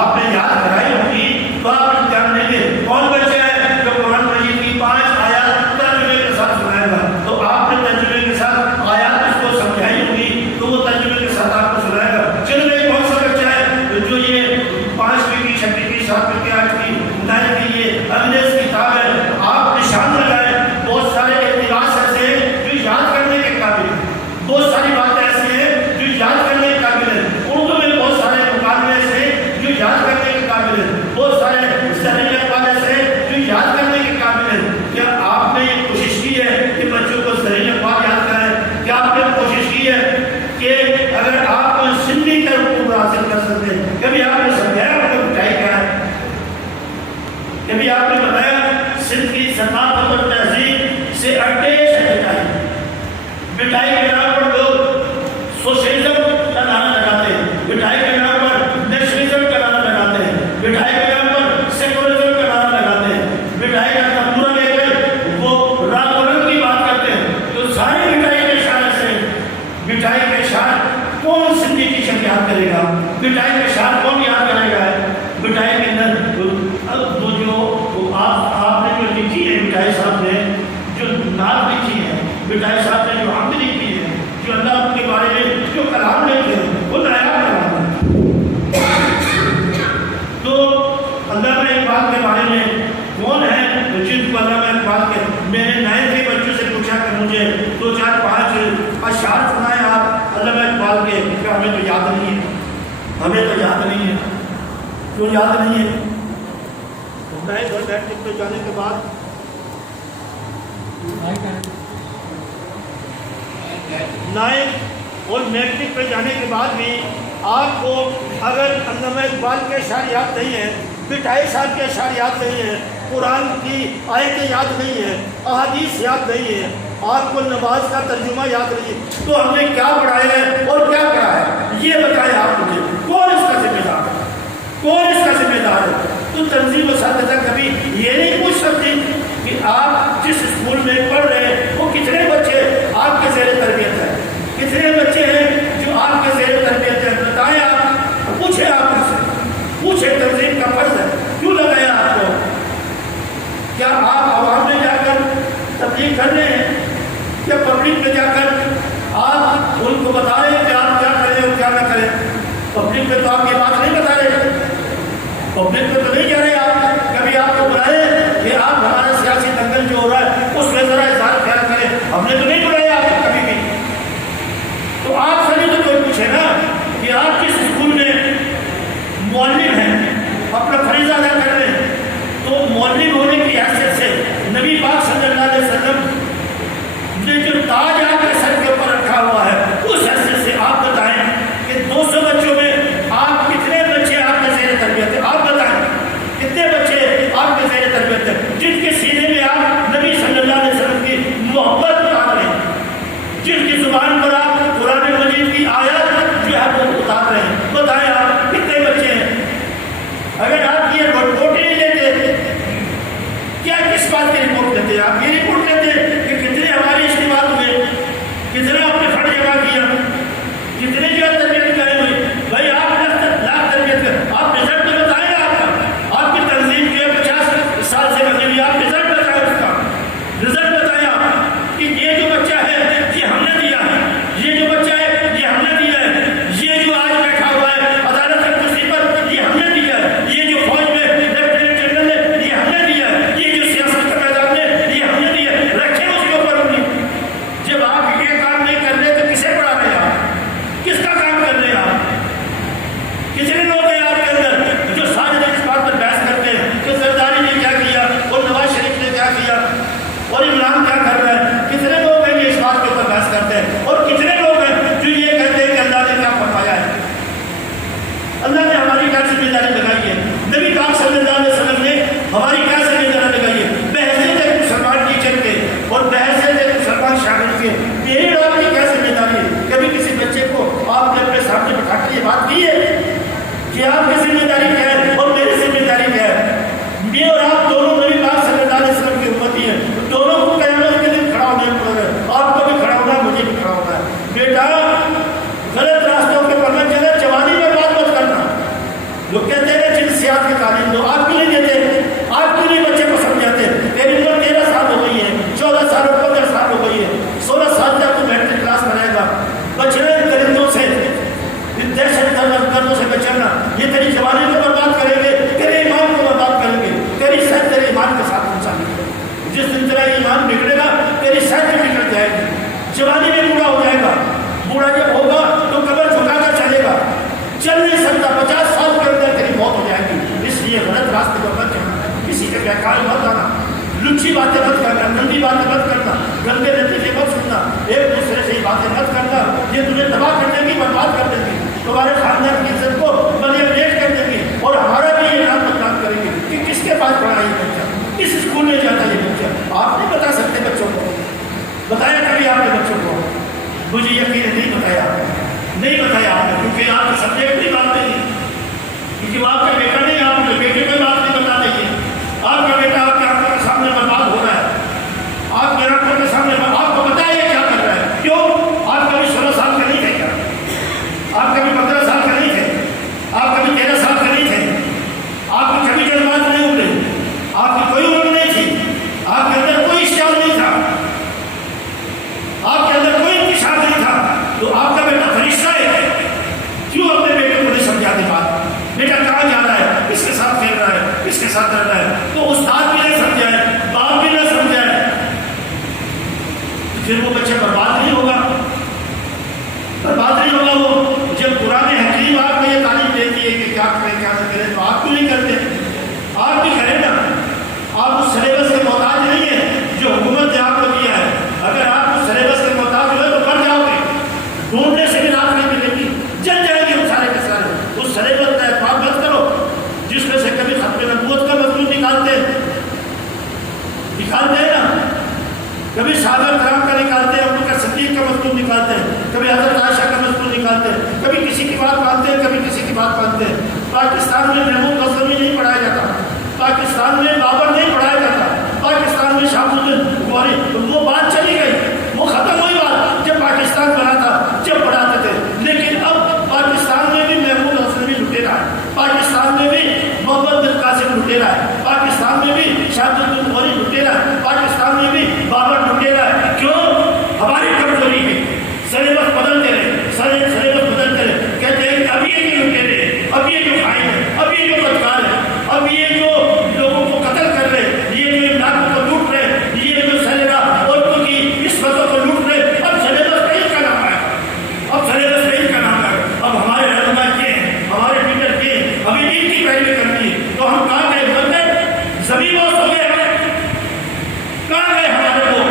آپ نے یاد کرائی ہوگی تو آپ امتحان دیں گے۔ کون بچہ ہے جو قرآن مجید کی 5 آیات ترجمے کے ساتھ سنائے گا؟ تو آپ نے ترجمے کے ساتھ آیات اس کو سمجھائی ہوگی تو وہ ترجمے کے ساتھ آپ کو سنائے گا۔ چلو ایک کون سا بچہ ہے جو یہ 5 کی 6 کی 7 کی 8 کی 9 کی یہ انگریز کتاب ہے، آپ نشان لگائیں، بہت سارے اقتباس ایسے ہیں جو یاد کرنے کے قابل ہیں، بہت ساری باتیں ایسی ہیں جو یاد کرنے کے قابل ہیں، اردو میں بہت سارے مقابلے ایسے ہیں جو یاد کرنے کے قابل ہیں، بہت سارے ذہنی اقوال ایسے ہیں جو یاد کرنے کے قابل ہیں۔ کیا آپ نے یہ کوشش کی ہے کہ بچوں کو ذہنی اقوال یاد کرائیں؟ کیا آپ نے کوشش کی ہے کہ اگر آپ سندھی کا حکم حاصل کر سکتے ہیں، کبھی آپ نے سمجھایا ان کو مٹھائی کیا ہے؟ کبھی آپ نے بتایا سندھ کی ثقافت اور تہذیب سے اٹیچ ہے مٹھائی، مٹھائی کے نام پر لوگ سوشلزم کا نعرہ لگاتے ہیں، مٹھائی کے نام پر نیشنلزم کا نعرہ لگاتے ہیں، مٹھائی کے نام پر سیکولرزم کا نعرہ لگاتے ہیں، مٹھائی کا تمبورا لے کر وہ رات کی بات کرتے ہیں۔ تو ساری مٹھائی کے شان سے، مٹھائی کے شان کون سندھی کی شکل یاد کرے گا؟ مٹھائی کے شان کون یاد کرے گا؟ مٹھائی کے اندر وہ جو آپ نے جو لکھی ہے، مٹھائی صاحب نے جو نعت لکھی ہے، مٹھائی صاحب نے جو حمد لکھی ہے، جو اللہ کے بارے میں جو کلام لکھے ہیں، وہ نایاب کلام ہے۔ تو علامہ اقبال کے بارے میں کون ہے جن کو علامہ اقبال کے، میں نے 9 کے بچوں سے پوچھا کہ مجھے 2 4 5 اشعار سنائیں آپ علامہ اقبال کے، کہ ہمیں تو یاد نہیں ہے، ہمیں تو یاد نہیں ہے۔ کیوں یاد نہیں ہے؟ نئے گھر میٹرک پہ جانے کے بعد نئے اور میٹرک پہ جانے کے بعد بھی آپ کو اگر علامہ اقبال کے اشعار یاد نہیں ہیں، مٹھائی صاحب کے اشعار یاد نہیں ہیں، قرآن کی آیتیں یاد نہیں ہیں، احادیث یاد نہیں ہیں، آپ کو نماز کا ترجمہ یاد نہیں ہے، تو ہم نے کیا پڑھایا ہے اور کیا کرا ہے؟ یہ بتائیں آپ مجھے، کون اس کا ذمہ دار ہے؟ کون اس کا ذمہ دار ہے؟ تو تنظیم اساتذہ کبھی یہ نہیں پوچھ سکتی کہ آپ جس اسکول میں پڑھ رہے ہیں وہ کتنے بچے آپ کے زیر تربیت ہیں، کتنے بچے ہیں جو آپ کے زیر تربیت ہیں؟ بتائیں آپ، پوچھیں آپ سے، پوچھیں، تنظیم کا فرض ہے، کیوں لگایا آپ کو؟ کیا آپ عوام میں جا کر تبلیغ کر رہے ہیں؟ کیا پبلک میں جا کر آپ ان کو بتا رہے ہیں کہ آپ کیا کریں اور کیا نہ کریں؟ پبلک میں تو آپ یہ بات نہیں بتا رہے، پبلک میں تو نہیں کہہ رہے آپ، کبھی آپ کو بلائے کہ آپ ہمارا سیاسی دنگل جو ہو رہا ہے اس میں ذرا اظہار خیال کریں، ہم نے تو نہیں بلایا آپ کو کبھی بھی۔ تو آپ سے تو کوئی پوچھے نا کہ آپ کس اسکول میں معلم ہیں، اپنا فریضہ ادا کر رہے ہیں، تو معلم ہونے کی حیثیت سے نبی پاک صلی اللہ علیہ وسلم نے جو تاج آپ کے سر کے اوپر رکھا ہوا ہے، اس حیثیت سے آپ بتائیں کہ 200 بچوں میں آپ کتنے بچے آپ کے زیر تربیت ہیں؟ آپ بتائیں کتنے بچے آپ کے زیر تربیت ہیں جن کے سینے میں آپ نبی صلی اللہ علیہ وسلم کی محبت ڈال رہے ہیں، وہ کہتے ہیں جنسیات کی تعلیم دو، آپ کیوں نہیں دیتے؟ آپ کیوں نہیں بچے کو سمجھاتے؟ تیری عمر 13 سال ہو گئی ہے، 14 سال اور 15 سال ہو گئی ہے، 16 سال تک تو میٹرک کلاس بنائے گا، بچنے درندوں سے، دہشت گردوں سے بچنا، یہ تیری جوانی کو برباد کریں گے، تیرے ایمان کو برباد کریں گے، تیری صحت تیرے ایمان کے ساتھ پہنچانے گے۔ جس دن تیرا ایمان بگڑے گا تیری صحت بھی بگڑ جائے گی، جوانی میں بوڑھا ہو جائے گا، بوڑھا جب ہوگا تو کمر جھکا کر چلے گا، چل نہیں سکتا، 50 سال کے اندر تیری موت ہو جائے گی۔ اس لیے غلط راستے پر مت چلنا، کسی کے بہکار مت آنا، لچھی باتیں مت کرنا، گندی باتیں مت کرنا، گندے نتیجے مت سننا، ایک دوسرے سے باتیں مت کرنا، یہ تمہیں تباہ کر دیں گی، برباد کر دیں گی، تمہارے خاندان کی عزت کو ملیٹ کر دیں گی، اور ہمارا بھی یہ نام بدنام کریں گے کہ کس کے پاس پڑھا یہ بچہ، کس اسکول میں جاتا یہ بچہ۔ آپ نہیں بتا سکتے بچوں کو، بتایا کبھی آپ نے بچوں کو؟ مجھے یقین ہے نہیں بتایا آپ نے، کیونکہ آپ کے سبجیکٹ کی بات نہیں، کیونکہ وہ آپ کا بیٹا نہیں، آپ کے بیٹے کو بات نہیں بتا دیں گے۔ آپ کا بیٹا آپ کے آنکھوں کے سامنے برباد ہو رہا ہے، آپ کے آنکھوں کے سامنے آپ کو پتا ہے یہ کیا کر رہا ہے، کیوں؟ آپ کبھی 16 سال کا نہیں تھے کیا؟ آپ کبھی 15 سال کا نہیں تھے؟ آپ کبھی 13 سال کا نہیں تھے؟ آپ کی کبھی جذبات نہیں ابھرے؟ آپ کی کوئی عمر نہیں تھی؟ آپ کے اندر کوئی اشتعال نہیں تھا؟ آپ کے اندر کوئی انتشار نہیں تھا؟ تو آپ کا بیٹا فرشتہ ہے، کیوں اپنے بیٹے کو نہیں سمجھاتے بات؟ بیٹا کہاں جا رہا ہے، کس کے ساتھ کھیل رہا ہے، کس کے ساتھ کر رہا ہے؟ تو استاد بھی نہیں سمجھائے، باپ بھی نہیں سمجھائے، پھر وہ بچہ برباد نہیں ہوگا، برباد نہیں ہوگا وہ۔ جب قرآن حکیم آپ کو یہ تعلیم دیتی ہے کہ کیا کریں کیا نہ کریں، تو آپ کیوں نہیں کرتے؟ آپ بھی کریں نا، آپ اس سلیبس کے محتاج نہیں ہیں جو حکومت نے آپ کو دیا ہے۔ اگر آپ اس سلیبس کے محتاج ہوئے تو مر جاؤ گے، ڈھونڈنے سے بھی رات نہیں ملے گی، جل جائیں گے ہم سارے کے سارے۔ اس سلیبس کا اعتماد مت کرو جس میں سے کبھی ختم نبوت کا مضمون نکالتے ہیں نا، کبھی صحابہ کرام کا نکالتے ہیں، ابو بکر صدیق کا مضمون نکالتے ہیں، کبھی حضرت عائشہ کا مضمون نکالتے ہیں، کبھی کسی کی بات مانتے ہیں، کبھی کسی کی بات مانتے ہیں۔ پاکستان میں محمود غزنوی نہیں پڑھایا جاتا، پاکستان میں بابر نہیں پڑھایا جاتا، پاکستان میں شاہ الدین غوری، وہ بات چلی گئی، وہ ختم ہوئی بات جب پاکستان بنا تھا، جب پڑھاتے تھے۔ لیکن اب پاکستان میں بھی محمود غزنوی لٹیرا ہے، پاکستان میں بھی محمد بن قاسم لٹیرا ہے، پاکستان میں بھی شاہ الدین غوری لٹیرا ہے، پاکستان میں بھی بابر لٹیرا ہے۔ کیوں؟ ہماری کمزوری ہے، سلیبس بدلتے رہے، سلیبس بدلتے رہے، کہتے ہیں کہ اب یہ جو لٹیرے ہیں، اب یہ جو خائن ہے، اب یہ جو بدکار ہے، اب یہ جو لوگوں کو قتل کر رہے، یہ جو املاک کو لوٹ رہے، یہ جو سلیبا عورتوں کی عصمتوں کو لوٹ رہے، اب سلیبس میں ان کا نام ہے، اب سلیبس میں ان کا نام ہے، اب ہمارے رہنما کے ہیں، ہمارے ٹیچر کے ہیں، ہمیں ان کی پیروی کرنی ہے، تو ہم کہاں گئے؟ بندے زمین بوس ہو گئے، کہاں گئے ہمارے لوگ؟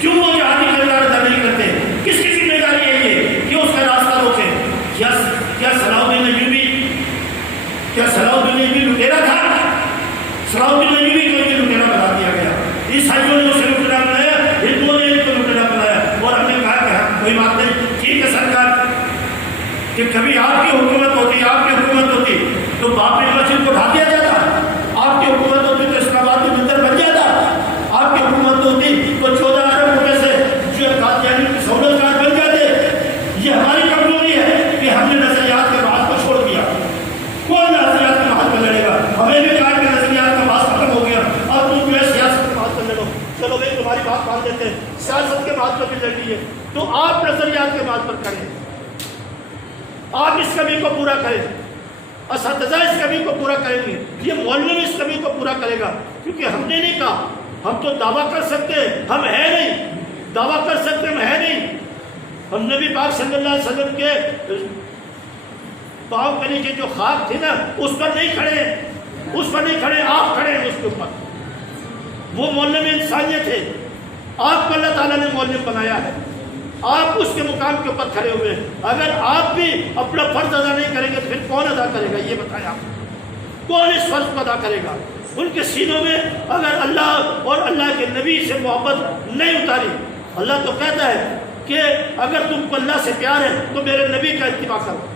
کیوں وہ جہادی کردار ادا نہیں کرتے؟ کس کی ذمہ داری ہے یہ کہ اس کا راستہ روکے؟ کیا صلاح الدین ایوبی لٹیرا تھا؟ صلاح الدین ایوبی کو بھی لٹیرا بنا دیا گیا، عیسائیوں نے اسے لٹیرا بنایا، ہندوؤں نے ان کو لٹیرا بنایا، اور ہم نے کہا کہ ہم کوئی بات نہیں، ٹھیک ہے سرکار، کہ کبھی آپ کی حکومت ہوتی تو بابری مسجد کو ڈھا دیا جاتا، آپ کی حکومت ہوتی تو اسلام آباد میں مندر بن جاتا، آپ کی حکومت ہوتی تو 14 ارب روپے سے جو قادیانی کی سہولت کار بن جاتے۔ یہ ہماری کمزوری ہے کہ ہم نے نظریات کے بعد کو چھوڑ دیا۔ کون نظریات کے بعد پہ لڑے گا؟ ہمیں بھی کہا کہ نظریات کا بعد ختم ہو گیا، اب تم جو ہے سیاست کے بعد پہ لڑو، چلو بھائی تمہاری بات مان دیتے ہیں، سیاست کے بعد پہ بھی لڑ لیے، تو آپ نظریات کے بعد پر کریں، آپ اس کمی کو پورا کریں، اساتذہ اس کمی کو پورا کریں گے، یہ مولوی اس کمی کو پورا کرے گا، کیونکہ ہم نے نہیں کہا، ہم تو دعویٰ کر سکتے ہیں ہم ہے نہیں، دعویٰ کر سکتے ہم ہے نہیں، ہم نبی پاک صلی اللہ علیہ وسلم کے پاؤں کے نیچے جو خاک تھی نا اس پر نہیں کھڑے، آپ کھڑے ہیں اس کے اوپر۔ وہ مولوی انسانیت ہے، آپ کو اللہ تعالیٰ نے مولوی بنایا ہے، آپ اس کے مقام کے اوپر کھڑے ہوئے ہیں۔ اگر آپ بھی اپنا فرض ادا نہیں کریں گے تو پھر کون ادا کرے گا؟ یہ بتائیں آپ، کون اس فرض کو ادا کرے گا؟ ان کے سینوں میں اگر اللہ اور اللہ کے نبی سے محبت نہیں اتاری، اللہ تو کہتا ہے کہ اگر تم کو اللہ سے پیار ہے تو میرے نبی کا اتباع کرو،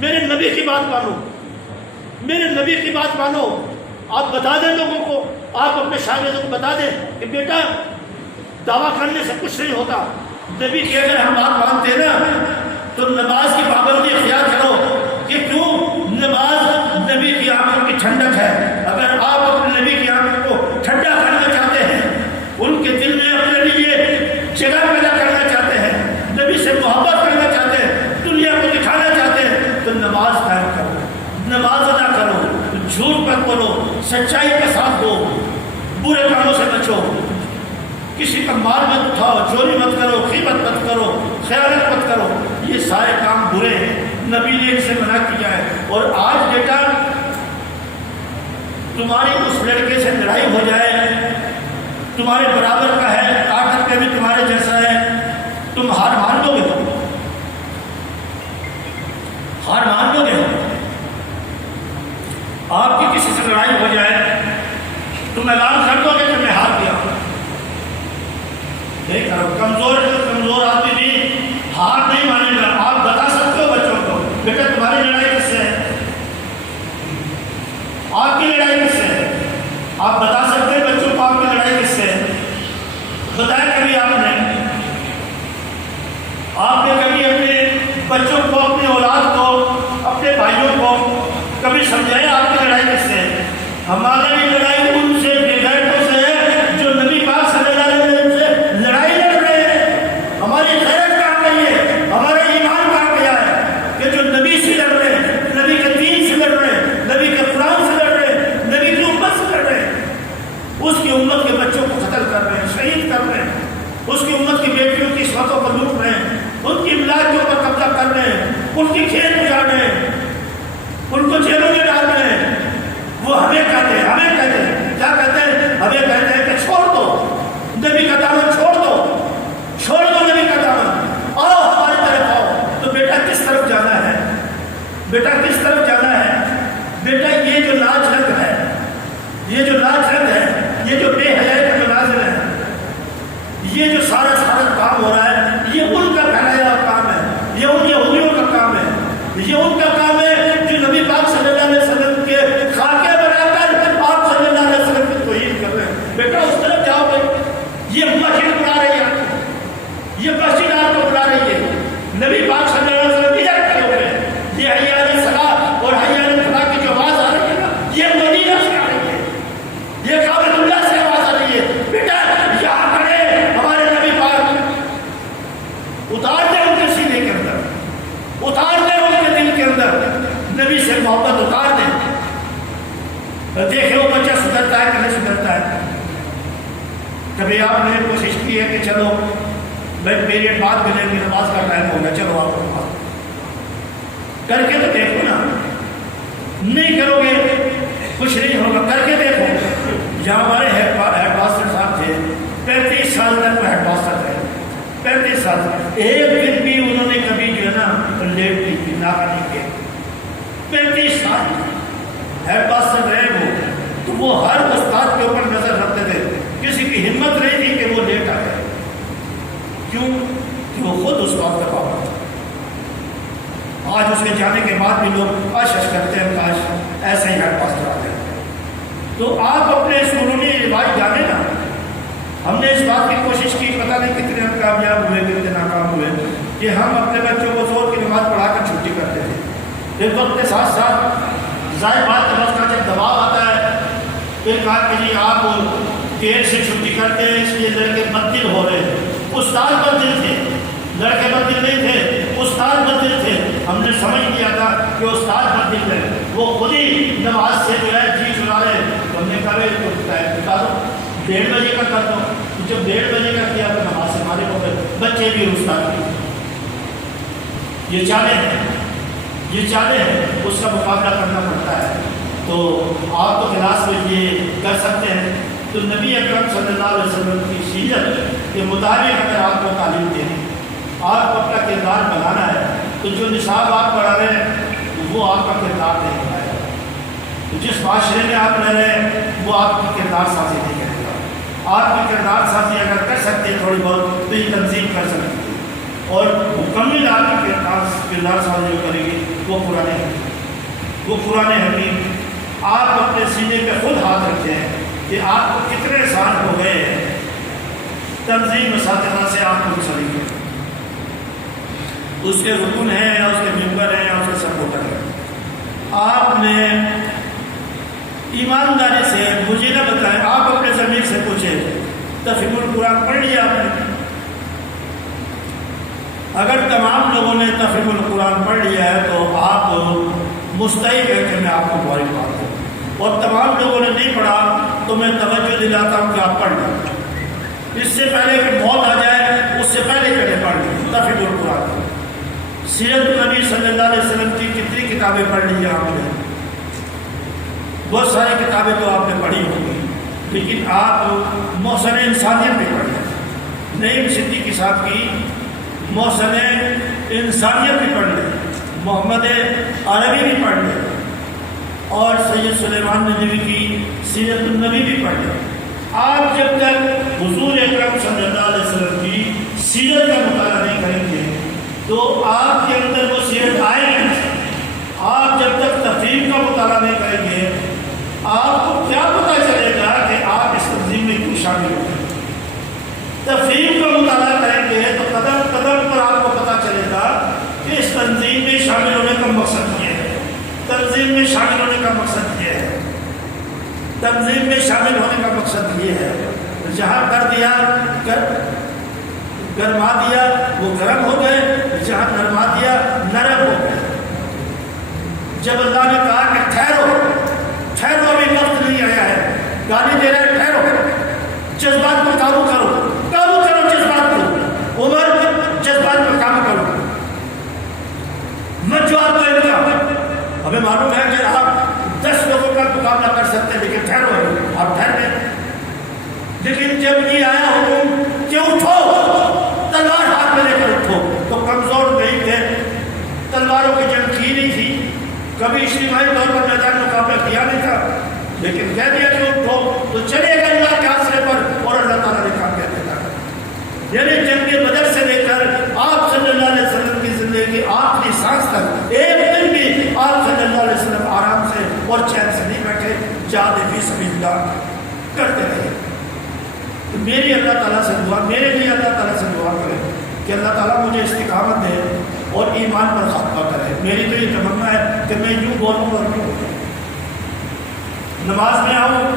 میرے نبی کی بات مانو، میرے نبی کی بات مانو۔ آپ بتا دیں لوگوں کو، آپ اپنے شاگردوں کو بتا دیں کہ بیٹا دعویٰ کرنے سے کچھ نہیں ہوتا، نبی کی اگر ہم بات مانتے ہیں نا تو نماز کی پابندی اختیار کرو، کہ کیوں سچائی کے ساتھ دو، برے کاموں سے بچو، کسی کا مال مت اٹھاؤ، چوری مت کرو، غیبت مت کرو، خیانت مت کرو، یہ سارے کام برے ہیں، نبی نے ان سے منع کیا ہے۔ اور آج بیٹا تمہاری اس لڑکے سے لڑائی ہو جائے، تمہارے برابر کا ہے، طاقت پہ بھی تمہارے جیسا ہے، تم ہار مان لو گے، ہار مان لو گے؟ آپ کی کسی سے لڑائی ہو جائے تم اعلان کر دو گے کہ میں ہار گیا؟ نہیں کرو۔ کمزور آدمی بھی ہار نہیں مانے گا۔ آپ بتا سکتے ہو بچوں کو بیٹا تمہاری لڑائی کس سے ہے، آپ کی لڑائی کس سے ہے؟ آپ بتا سکتے ہیں بچوں کو آپ کی لڑائی کس سے ہے؟ بتایا کبھی آپ نے کبھی اپنے بچوں کو، اپنی اولاد کو، اپنے بھائیوں کو کبھی سمجھایا آپ کی لڑائی کس سے ہے؟ ہماری لڑائی ان سے بغیرتوں سے ہے جو نبی پاک صلی اللہ علیہ وسلم سے لڑائی لڑ رہے ہیں۔ ہماری غیرت کہاں گئی ہے؟ ہمارا ایمان کہاں گیا ہے کہ جو نبی سے لڑ رہے ہیں، نبی کے دین سے لڑ رہے ہیں، نبی کے قرآن سے لڑ رہے ہیں، نبی کی امت سے لڑ رہے ہیں، اس کی امت کے بچوں کو قتل کر رہے ہیں، شہید کر رہے ہیں، اس کی امت کی بیٹیوں کی عصمتوں کو لوٹ رہے ہیں، ان کی املاک کے اوپر قبضہ کر رہے ہیں، ان کی کھیت اجاڑ رہے ہیں، ان کو جیلوں میں ڈال رہے ہیں۔ وہ ہمیں کہتے ہیں کیا کہتے ہیں؟ ہمیں کہتے ہیں کہ چھوڑ دو نبی کا دامن، چھوڑ دو نبی کا دامن، آؤ ہماری طرف آؤ۔ تو بیٹا کس طرف جانا ہے؟ بیٹا کس طرف جانا ہے؟ بیٹا یہ جو لاج رنگ ہے، یہ جو لاج رنگ ہے، یہ جو بے حیائی کا مناظر ہے، یہ جو سارا کام ہو رہا ہے، یہ ان کا پھیلایا کام ہے، یہ ان یہودیوں کا کام ہے، یہ ان کا کام ہے جو نبی پاک صلی اللہ علیہ وسلم کے خاکے بنا کر آپ صلی اللہ علیہ وسلم کی توہین کر رہے ہیں۔ بیٹا اس طرف جاؤ گے، یہ مسجد بنا رہی ہے آپ کو، یہ مسجد آپ کو بنا رہی ہے، نبی پاک صلی اللہ علیہ وسلم ادھر کھڑے ہوئے ہیں، یہ حی علی الصلاۃ اور حی علی الفلاح کی جو آواز آ رہی ہے نا، یہ مدینہ سے آ رہی ہے، یہ کعبۃ اللہ سے آواز آ رہی ہے۔ بیٹا یہاں کھڑے ہمارے نبی پاک، اتار دیں ان کے سینے کے اندر، اتار دیں ان کے دل کے اندر، نبی سے محبت اتار دیں۔ دیکھیں وہ بچہ سدھرتا ہے کہ نہیں سدھرتا ہے۔ کبھی آپ نے کوشش کی ہے کہ چلو بھائی پیریڈ بعد ملیں گے، نماز کا ٹائم ہو گیا، چلو آپ نماز کر کے تو دیکھو نا، نہیں کرو گے کچھ نہیں ہوگا، کر کے دیکھو۔ جہاں ہمارے ہیڈ ماسٹر صاحب تھے 35 سال تک ہیڈ ماسٹر تھے، 35 سال ایک دن بھی انہوں نے کبھی جو ہے نا لیٹ نہیں کی، ناکا نہیں کیا، 35 سال ہیڈ ماسٹر رہے وہ، تو وہ ہر استاد کے اوپر نظر رکھتے تھے، کسی کی ہمت نہیں تھی کہ وہ لیٹ آ جائے۔ کیوں؟ کہ وہ خود اس بات کا پابند تھا۔ آج اس کے جانے کے بعد بھی لوگ آشش کرتے ہیں کاش ایسے ہی ہیڈ ماسٹر آ جائے۔ تو آپ اپنے اسکولوں میں رواج جانے نا، ہم نے اس بات کی کوشش کی، پتہ نہیں کتنے ہم کامیاب ہوئے کتنے ناکام ہوئے، کہ ہم اپنے بچوں کو زور کی نماز پڑھا کر چھٹی کرتے تھے۔ پھر وقت کے ساتھ ساتھ ظاہر بات نماز کا جب دباؤ آتا ہے، پھر کہا کہ جی آپ دیر سے چھٹی کرتے ہیں اس لیے لڑکے بددل ہو رہے ہیں۔ استاد بددل تھے، لڑکے بددل نہیں تھے، استاد بددل تھے۔ ہم نے سمجھ لیا تھا کہ استاد بددل ہے، وہ خود ہی نماز سے جو ہے جی چلا رہے ہیں۔ تو ہم نے کہا بتا دو 1:30 بجے کا کر دو۔ جب 1:30 بجے کا کیا تو نماز سے ہمارے ہو گئے، بچے بھی استاد بھی۔ یہ چالے ہیں، اس کا مقابلہ کرنا پڑتا ہے۔ تو آپ تو کلاس میں یہ کر سکتے ہیں۔ تو نبی اکرم صلی اللہ علیہ وسلم کی سیرت کے مطابق اگر آپ کو تعلیم دینی، آپ کو اپنا کردار بنانا ہے، تو جو نصاب آپ پڑھا رہے ہیں وہ آپ کا کردار نہیں بنائے گا۔ جس معاشرے میں آپ رہ رہے ہیں وہ آپ کی کردار سازی نہیں کرے گا۔ آپ کی کردار سازی اگر کر سکتے ہیں تھوڑی بہت تو یہ تنظیم کر سکتی ہے، اور مکمل آپ کی کردار سازی جو کرے گی وہ قرآن حکیم۔ آپ اپنے سینے پہ خود ہاتھ رکھتے ہیں کہ آپ کو کتنے سال ہو گئے ہیں تنظیم اساتذہ سے آپ کو منسلک ہے، اس کے رکن ہیں یا اس کے ممبر ہیں یا اس کے سپورٹر ہیں۔ آپ نے ایمانداری سے مجھے نہ بتائیں، آپ اپنے ضمیر سے پوچھیں تفہیم القرآن پڑھ لیا آپ نے؟ اگر تمام لوگوں نے تفہیم القرآن پڑھ لیا ہے تو آپ مستحق ہے کہ میں آپ کو مبارکباد دوں، اور تمام لوگوں نے نہیں پڑھا تو میں توجہ دلاتا ہوں کہ آپ پڑھ لیں، اس سے پہلے کہ موت آ جائے اس سے پہلے پہلے پڑھ لیں تفسیر القرآن۔ سیرت نبی صلی اللہ علیہ وسلم کی کتنی کتابیں پڑھ لی ہیں آپ نے؟ بہت ساری کتابیں تو آپ نے پڑھی ہوں گی، لیکن آپ محسن انسانیت بھی پڑھ لیں، نعیم صدیقی صاحب کی محسن انسانیت بھی پڑھ لیں، محمد عربی بھی پڑھ لیں، اور سید سلیمان ندوی کی سیرت النبی بھی پڑھ لیں۔ آپ جب تک حضور اکرم صلی اللہ علیہ وسلم کی سیرت کا مطالعہ نہیں کریں گے تو آپ کے اندر وہ سیرت آئے گی۔ آپ جب تک تفہیم کا مطالعہ نہیں کریں گے آپ کو کیا پتہ چلے گا کہ آپ اس تنظیم میں کیوں شامل ہو گئے؟ تفہیم کا مطالعہ کریں گے تو قدم قدم پر آپ کو پتہ چلے گا کہ اس تنظیم میں شامل ہونے کا مقصد یہ ہے، تنظیم میں شامل ہونے کا مقصد یہ ہے، تنظیم میں شامل ہونے کا مقصد یہ ہے۔ جہاں کر دیا گرما دیا وہ گرم ہو گئے، جہاں نرما دیا نرم ہو گئے۔ جب اللہ نے کہا کہ ٹھہرو ٹھہرو، ابھی وقت نہیں آیا ہے، گالی دے رہے ٹھہرو، جذبات پر قابو کرو، قابو کرو جذبات کو، عمر جذبات پر قابو کرو، مت جو آپ کا انکار۔ ہمیں معلوم ہے کہ آپ 10 لوگوں کا مقابلہ کر سکتے ہیں، لیکن ٹھہرو آپ ٹھہر گئے۔ لیکن جب یہ آیا حکم کہ اٹھو، تلوار ہاتھ میں لے کر اٹھو، تو کمزور نہیں تھے، تلواروں کی جنگ کی نہیں تھی، کبھی اجتماعی طور پر میدان مقابلہ کیا نہیں تھا، لیکن کہہ دیا کہ اٹھو تو چلے گا اللہ کے حاصلے پر، اور اللہ تعالیٰ نے کام کیا دیتا ہے۔ یعنی جنگ بدر سے لے کر آپ صلی اللہ علیہ وسلم کی زندگی کی آخری سانس تک ایک دن بھی آپ صلی اللہ علیہ وسلم آرام سے اور چین سے نہیں بیٹھے، جہاد فی سبیل اللہ کرتے رہے۔ تو میری اللہ تعالیٰ سے دعا، میرے لیے اللہ تعالیٰ سے دعا کرے کہ اللہ تعالیٰ مجھے استقامت دے اور ایمان پر خاتمہ کرے۔ میری تو یہ تمنا ہے کہ میں یوں بولوں اور یوں بولوں، نماز میں آؤں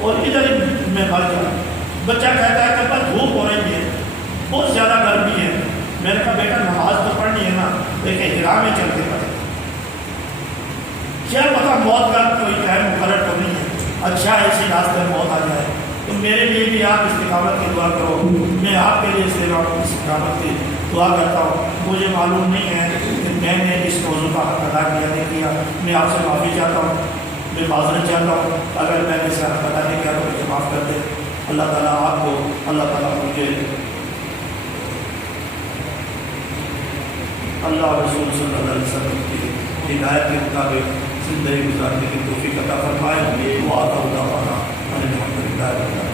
اور ادھر میں بھاگ جاؤں۔ بچہ کہتا ہے کہ پر دھوپ ہو رہی ہے، بہت زیادہ گرمی ہے، میں نے کہا بیٹا نماز تو پڑھنی ہے نا، لیکن ہرا میں چل کے پڑھے، کیا پتہ موت کا کوئی ٹائم مقرر تو نہیں ہے، اچھا ایسی راستے میں موت آ جائے۔ تو میرے لیے بھی آپ استقامت کی دعا کرو، میں آپ کے لیے استقامت کی دعا کرتا ہوں۔ مجھے معلوم نہیں ہے کہ میں نے اس موضوع کا حق ادا کیا نہیں کیا، میں آپ سے معافی چاہتا ہوں، میں معذرت چاہتا ہوں اگر میں نے اس کا حق ادا نہیں کیا تو مجھے معاف کر دے۔ اللہ تعالیٰ آپ کو، اللہ تعالیٰ مجھے اللہ رسول صلی اللہ علیہ وسلم کی ہدایت کے مطابق زندگی گزارنے کی توفیق عطا فرمائے۔ وہ آتا ہوتا